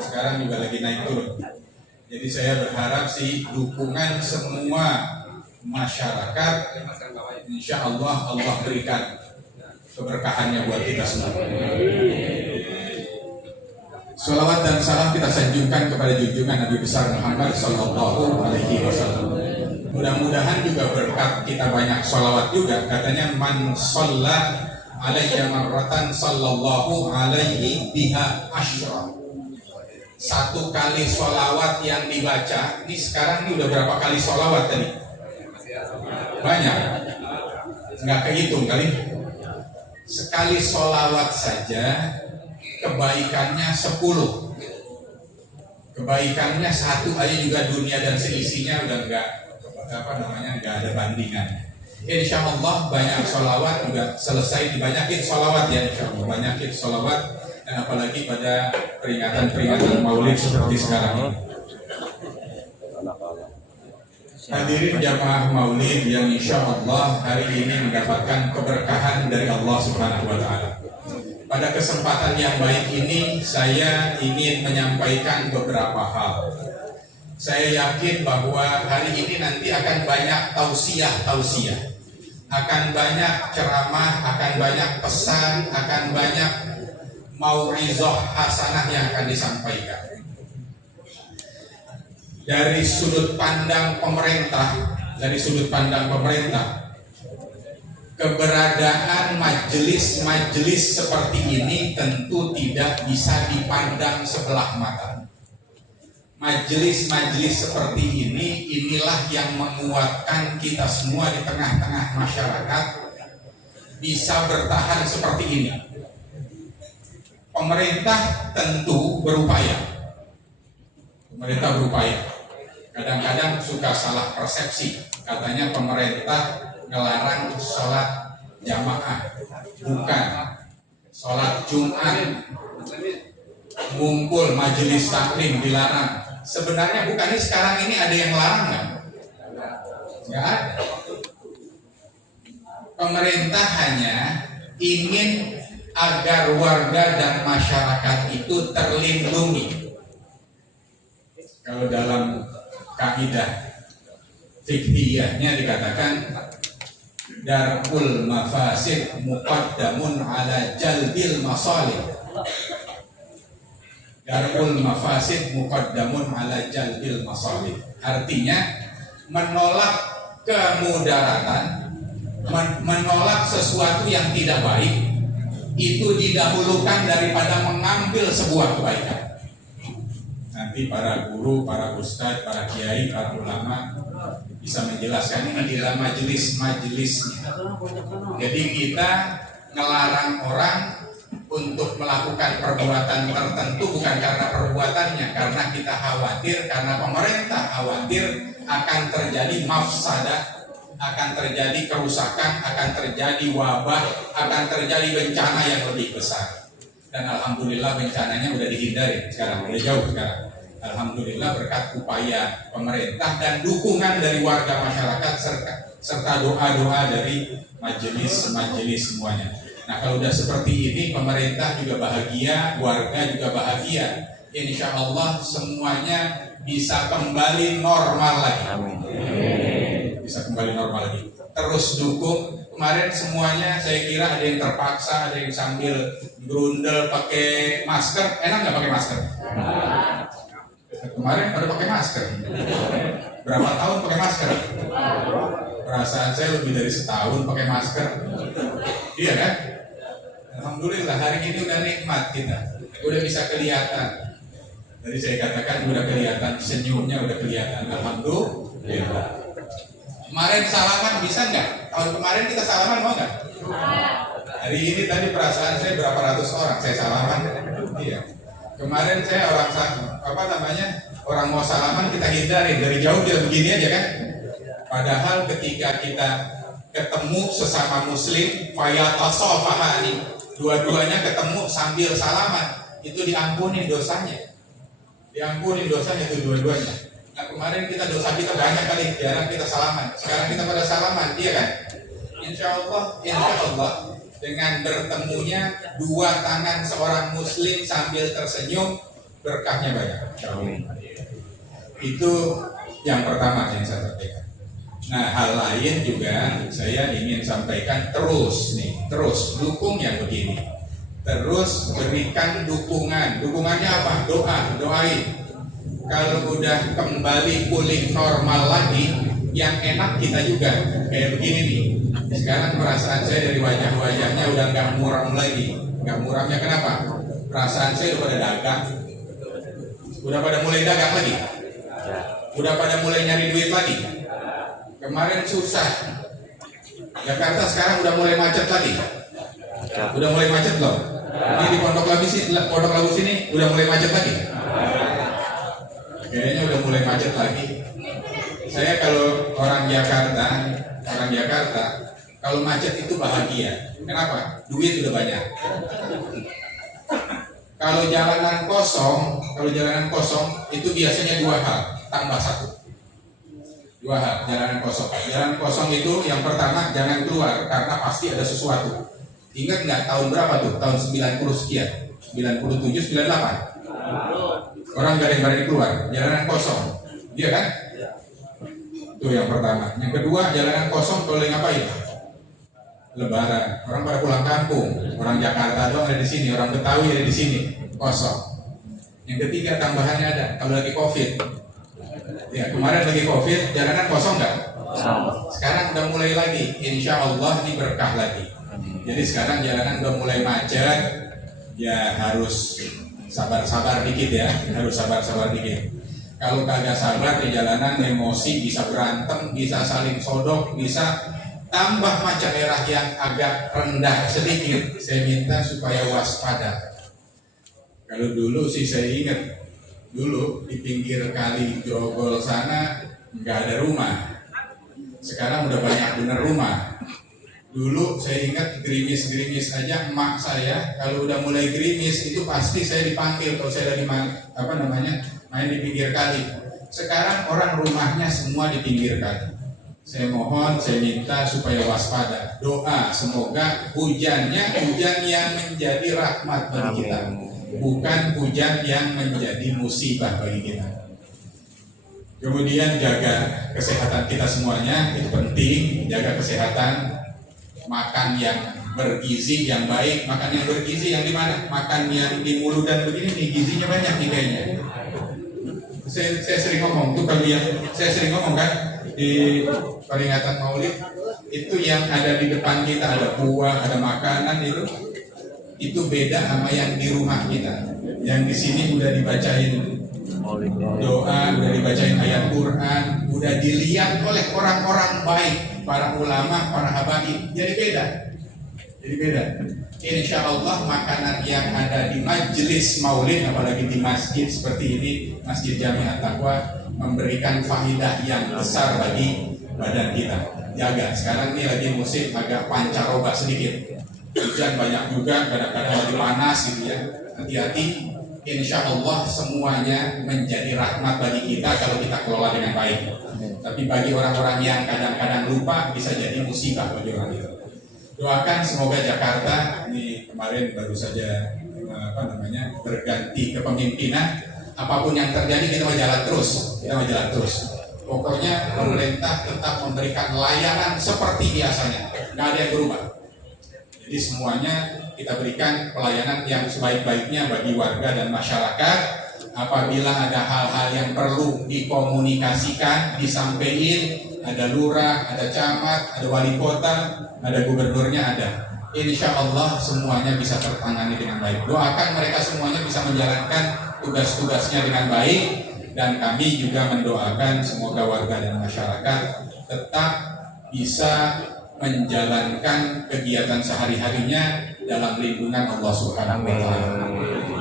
Sekarang juga lagi naik turun. Jadi saya berharap sih dukungan semua masyarakat, insya Allah berikan keberkahannya buat kita semua. Salawat dan salam kita sanjungkan kepada junjungan Nabi besar Muhammad Sallallahu Alaihi Wasallam. Mudah-mudahan juga berkat kita banyak salawat juga. Katanya man shalla alaihi marratan sallallahu alaihi biha asyra. Satu kali salawat yang dibaca, ini sekarang ini udah berapa kali salawat tadi? Banyak, nggak kehitung kali. Sekali sholawat saja kebaikannya 10. Kebaikannya 1 aja juga dunia dan seisinya udah nggak ada bandingannya. Insya Allah banyak sholawat juga selesai, dibanyakin sholawat ya, insya Allah banyakin sholawat, dan apalagi pada peringatan Maulid seperti sekarang ini. Hadirin jamaah Maulid yang insya Allah hari ini mendapatkan keberkahan dari Allah Subhanahu wa Ta'ala. Pada kesempatan yang baik ini saya ingin menyampaikan beberapa hal. Saya yakin bahwa hari ini nanti akan banyak tausiah, akan banyak ceramah, akan banyak pesan, akan banyak mau'izah hasanah yang akan disampaikan. Dari sudut pandang pemerintah, keberadaan majelis seperti ini tentu tidak bisa dipandang sebelah mata. Majelis seperti inilah yang menguatkan kita semua di tengah-tengah masyarakat bisa bertahan seperti ini. Pemerintah tentu berupaya. Kadang-kadang suka salah persepsi. Katanya pemerintah ngelarang sholat jamaah. Bukan. Sholat Jumat, ngumpul majelis taklim dilarang. Sebenarnya bukannya sekarang ini ada yang larang nggak? Nggak ada. Pemerintah hanya ingin agar warga dan masyarakat itu terlindungi. Kalau dalam kaidah fiqhiyahnya dikatakan darul mafasid muqaddamun ala jalbil masalih. Darul mafasid muqaddamun ala jalbil masalih. Artinya menolak kemudaratan, menolak sesuatu yang tidak baik itu didahulukan daripada mengambil sebuah kebaikan. Nanti para guru, para ustadz, para kiai, para ulama bisa menjelaskan ini adalah majelis-majelisnya. Jadi kita ngelarang orang untuk melakukan perbuatan tertentu bukan karena perbuatannya, karena kita khawatir, karena pemerintah khawatir akan terjadi mafsadah, akan terjadi kerusakan, akan terjadi wabah, akan terjadi bencana yang lebih besar. Dan alhamdulillah bencananya udah dihindari sekarang, udah jauh sekarang. Alhamdulillah berkat upaya pemerintah dan dukungan dari warga masyarakat serta doa-doa dari majelis-majelis semuanya. Nah kalau udah seperti ini, pemerintah juga bahagia, warga juga bahagia. Insya Allah semuanya bisa kembali normal lagi. Bisa kembali normal lagi. Terus dukung. Kemarin semuanya saya kira ada yang terpaksa, ada yang sambil grundel pakai masker. Enak nggak pakai masker? Kemarin pada pakai masker. Berapa tahun pakai masker? Perasaan saya lebih dari setahun pakai masker. Iya kan? Alhamdulillah hari ini udah nikmat kita. Udah bisa kelihatan. Tadi saya katakan udah kelihatan senyumnya, udah kelihatan. Alhamdulillah. Kemarin salaman bisa nggak? Tahun kemarin kita salaman mau nggak? Hari ini tadi perasaan saya berapa ratus orang saya salaman. Iya. Kemarin saya orang mau salaman kita hindari dari jauh dia begini aja kan. Padahal ketika kita ketemu sesama muslim fayatasafahani, dua-duanya ketemu sambil salaman, itu diampuni dosanya. Diampuni dosanya itu dua-duanya. Nah kemarin kita dosa kita banyak kali, jarang kita salaman. Sekarang kita pada salaman, iya kan? Insya Allah dengan bertemunya dua tangan seorang muslim sambil tersenyum, berkahnya banyak. Itu yang pertama yang saya sampaikan. Nah hal lain juga saya ingin sampaikan terus dukung yang begini. Terus berikan dukungan. Dukungannya apa? Doain. Kalau udah kembali pulih normal lagi, yang enak kita juga kayak begini nih. Sekarang perasaan saya dari wajah-wajahnya udah nggak muram lagi. Nggak muramnya kenapa? Perasaan saya udah pada dagang, udah pada mulai dagang lagi, udah pada mulai nyari duit lagi. Kemarin susah, Jakarta sekarang udah mulai macet lagi. Udah mulai macet loh. Ini di Pondok Labu sini udah mulai macet lagi. Kayaknya udah mulai macet lagi. Saya kalau orang Jakarta, kalau macet itu bahagia. Kenapa? Duit udah banyak. Kalau jalanan kosong itu biasanya dua hal, tambah satu. Dua hal, jalanan kosong. Jalanan kosong itu yang pertama jangan keluar karena pasti ada sesuatu. Ingat nggak tahun berapa tuh? Tahun 90 sekian, 97, 98. Orang gak ada yang berani keluar, jalanan kosong, iya kan? Itu yang pertama. Yang kedua, jalanan kosong boleh ngapain? Lebaran, orang pada pulang kampung, orang Jakarta doang ada di sini, orang Betawi ada di sini, kosong. Yang ketiga tambahannya ada, kalau lagi COVID, ya kemarin lagi COVID, jalanan kosong nggak? Sekarang udah mulai lagi, insya Allah ini berkah lagi. Jadi sekarang jalanan udah mulai macet, ya harus sabar-sabar dikit ya, harus sabar-sabar dikit. Kalau kagak sabar di jalanan emosi bisa berantem, bisa saling sodok, bisa tambah macam merah yang agak rendah sedikit. Saya minta supaya waspada. Kalau dulu sih saya ingat, dulu di pinggir kali Grogol sana nggak ada rumah. Sekarang udah banyak bener rumah. Dulu saya ingat gerimis-gerimis aja emak saya kalau udah mulai gerimis itu pasti saya dipanggil kalau saya lagi main di pinggir kali. Sekarang orang rumahnya semua di pinggir kali. Saya mohon, saya minta supaya waspada. Doa semoga hujan yang menjadi rahmat bagi kita, bukan hujan yang menjadi musibah bagi kita. Kemudian jaga kesehatan kita semuanya, itu penting. Jaga kesehatan. Makan yang bergizi yang baik. Makan yang bergizi yang di mana? Makan yang di mulut dan begini nih, gizinya banyak nih kayaknya. Saya sering ngomong tuh saya sering ngomong kan di peringatan Maulid itu yang ada di depan kita ada buah, ada makanan itu beda sama yang di rumah kita. Yang di sini udah dibacain doa, udah dibacain ayat Quran, udah dilihat oleh orang-orang baik, para ulama, para habaib, jadi beda. Insya Allah makanan yang ada di majelis maulid, apalagi di masjid seperti ini, Masjid Jami At-Taqwa, memberikan faidah yang besar bagi badan kita. Jaga, sekarang ini lagi musim agak pancaroba sedikit, hujan banyak juga, kadang-kadang lagi panas gitu ya. Hati-hati, insya Allah semuanya menjadi rahmat bagi kita kalau kita kelola dengan baik. Tapi bagi orang-orang yang kadang-kadang lupa, bisa jadi musibah bagi orang itu. Doakan semoga Jakarta ini kemarin baru saja berganti kepemimpinan. Apapun yang terjadi kita mau jalan terus. Pokoknya pemerintah tetap memberikan layanan seperti biasanya, nggak ada yang berubah. Jadi semuanya kita berikan pelayanan yang sebaik-baiknya bagi warga dan masyarakat. Apabila ada hal-hal yang perlu dikomunikasikan, disampaikan, ada lurah, ada camat, ada wali kota, ada gubernurnya, ada. Insya Allah semuanya bisa tertangani dengan baik. Doakan mereka semuanya bisa menjalankan tugas-tugasnya dengan baik, dan kami juga mendoakan semoga warga dan masyarakat tetap bisa menjalankan kegiatan sehari-harinya dalam lindungan Allah Subhanahu wa Ta'ala.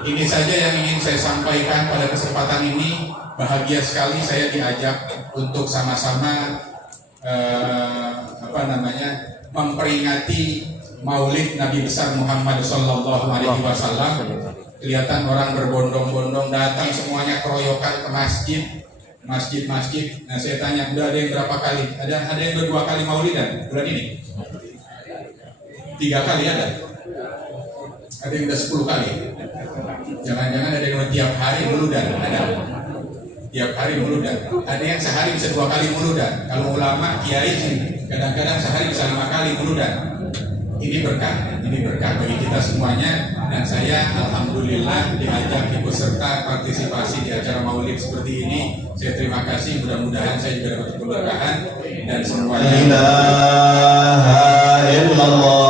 Ini saja yang ingin saya sampaikan pada kesempatan ini. Bahagia sekali saya diajak untuk sama-sama memperingati Maulid Nabi besar Muhammad Sallallahu Alaihi Wasallam. Kelihatan orang berbondong-bondong datang semuanya keroyokan ke masjid. Nah saya tanya, udah ada yang berapa kali? Ada yang berdua kali Maulidan bulan ini? 3 kali ada? Ada yang udah 10 kali? Jangan-jangan ada yang tiap hari muludan? Ada? Tiap hari muludan. Ada yang sehari bisa 2 kali muludan. Kalau ulama, kiai kadang-kadang sehari bisa 5 kali muludan. Ini berkah bagi kita semuanya. Dan saya alhamdulillah diajak ikut serta partisipasi di acara maulid seperti ini. Saya terima kasih, mudah-mudahan saya juga dapat keberkahan dan semuanya. La ilaha illallah